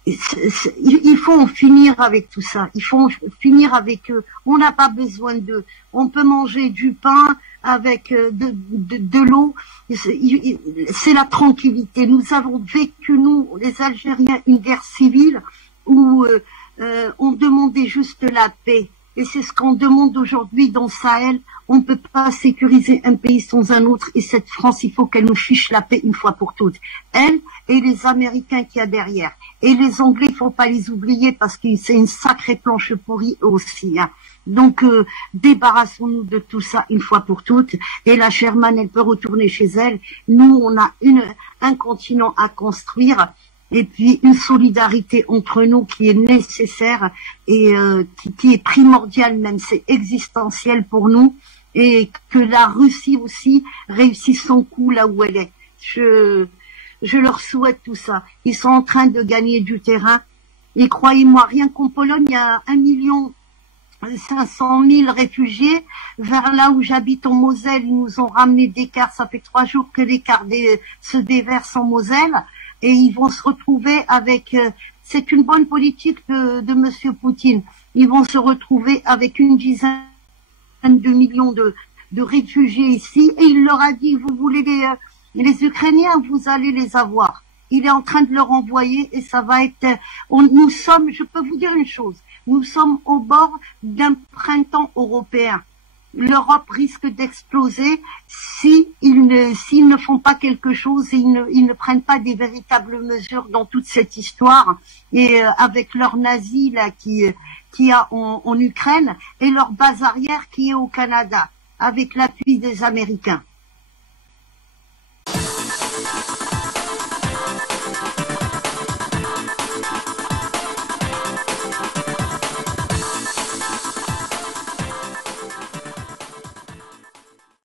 il faut en finir avec tout ça. Il faut en finir avec eux. On n'a pas besoin d'eux. On peut manger du pain avec de l'eau. C'est la tranquillité. Nous avons vécu, nous, les Algériens, une guerre civile où on demandait juste la paix. Et c'est ce qu'on demande aujourd'hui dans Sahel. On ne peut pas sécuriser un pays sans un autre. Et cette France, il faut qu'elle nous fiche la paix une fois pour toutes. Elle et les Américains qu'il y a derrière. Et les Anglais, il ne faut pas les oublier parce que c'est une sacrée planche pourrie aussi. Hein. Donc, débarrassons-nous de tout ça une fois pour toutes. Et la Sherman, elle peut retourner chez elle. Nous, on a un continent à construire. Et puis une solidarité entre nous qui est nécessaire et qui est primordiale même, c'est existentiel pour nous, et que la Russie aussi réussisse son coup là où elle est. Je leur souhaite tout ça. Ils sont en train de gagner du terrain et croyez-moi, rien qu'en Pologne, il y a 1,5 million réfugiés. Vers là où j'habite en Moselle, ils nous ont ramené des cartes. Ça fait 3 jours que les cartes se déversent en Moselle. Et ils vont se retrouver avec, c'est une bonne politique de Monsieur Poutine. Ils vont se retrouver avec une dizaine de millions de réfugiés ici. Et il leur a dit, vous voulez les Ukrainiens, vous allez les avoir. Il est en train de leur envoyer et ça va être, nous sommes, je peux vous dire une chose, nous sommes au bord d'un printemps européen. L'Europe risque d'exploser s'ils ne font pas quelque chose et ils ne prennent pas des véritables mesures dans toute cette histoire, et avec leur nazi là qui a en Ukraine et leur base arrière qui est au Canada avec l'appui des Américains.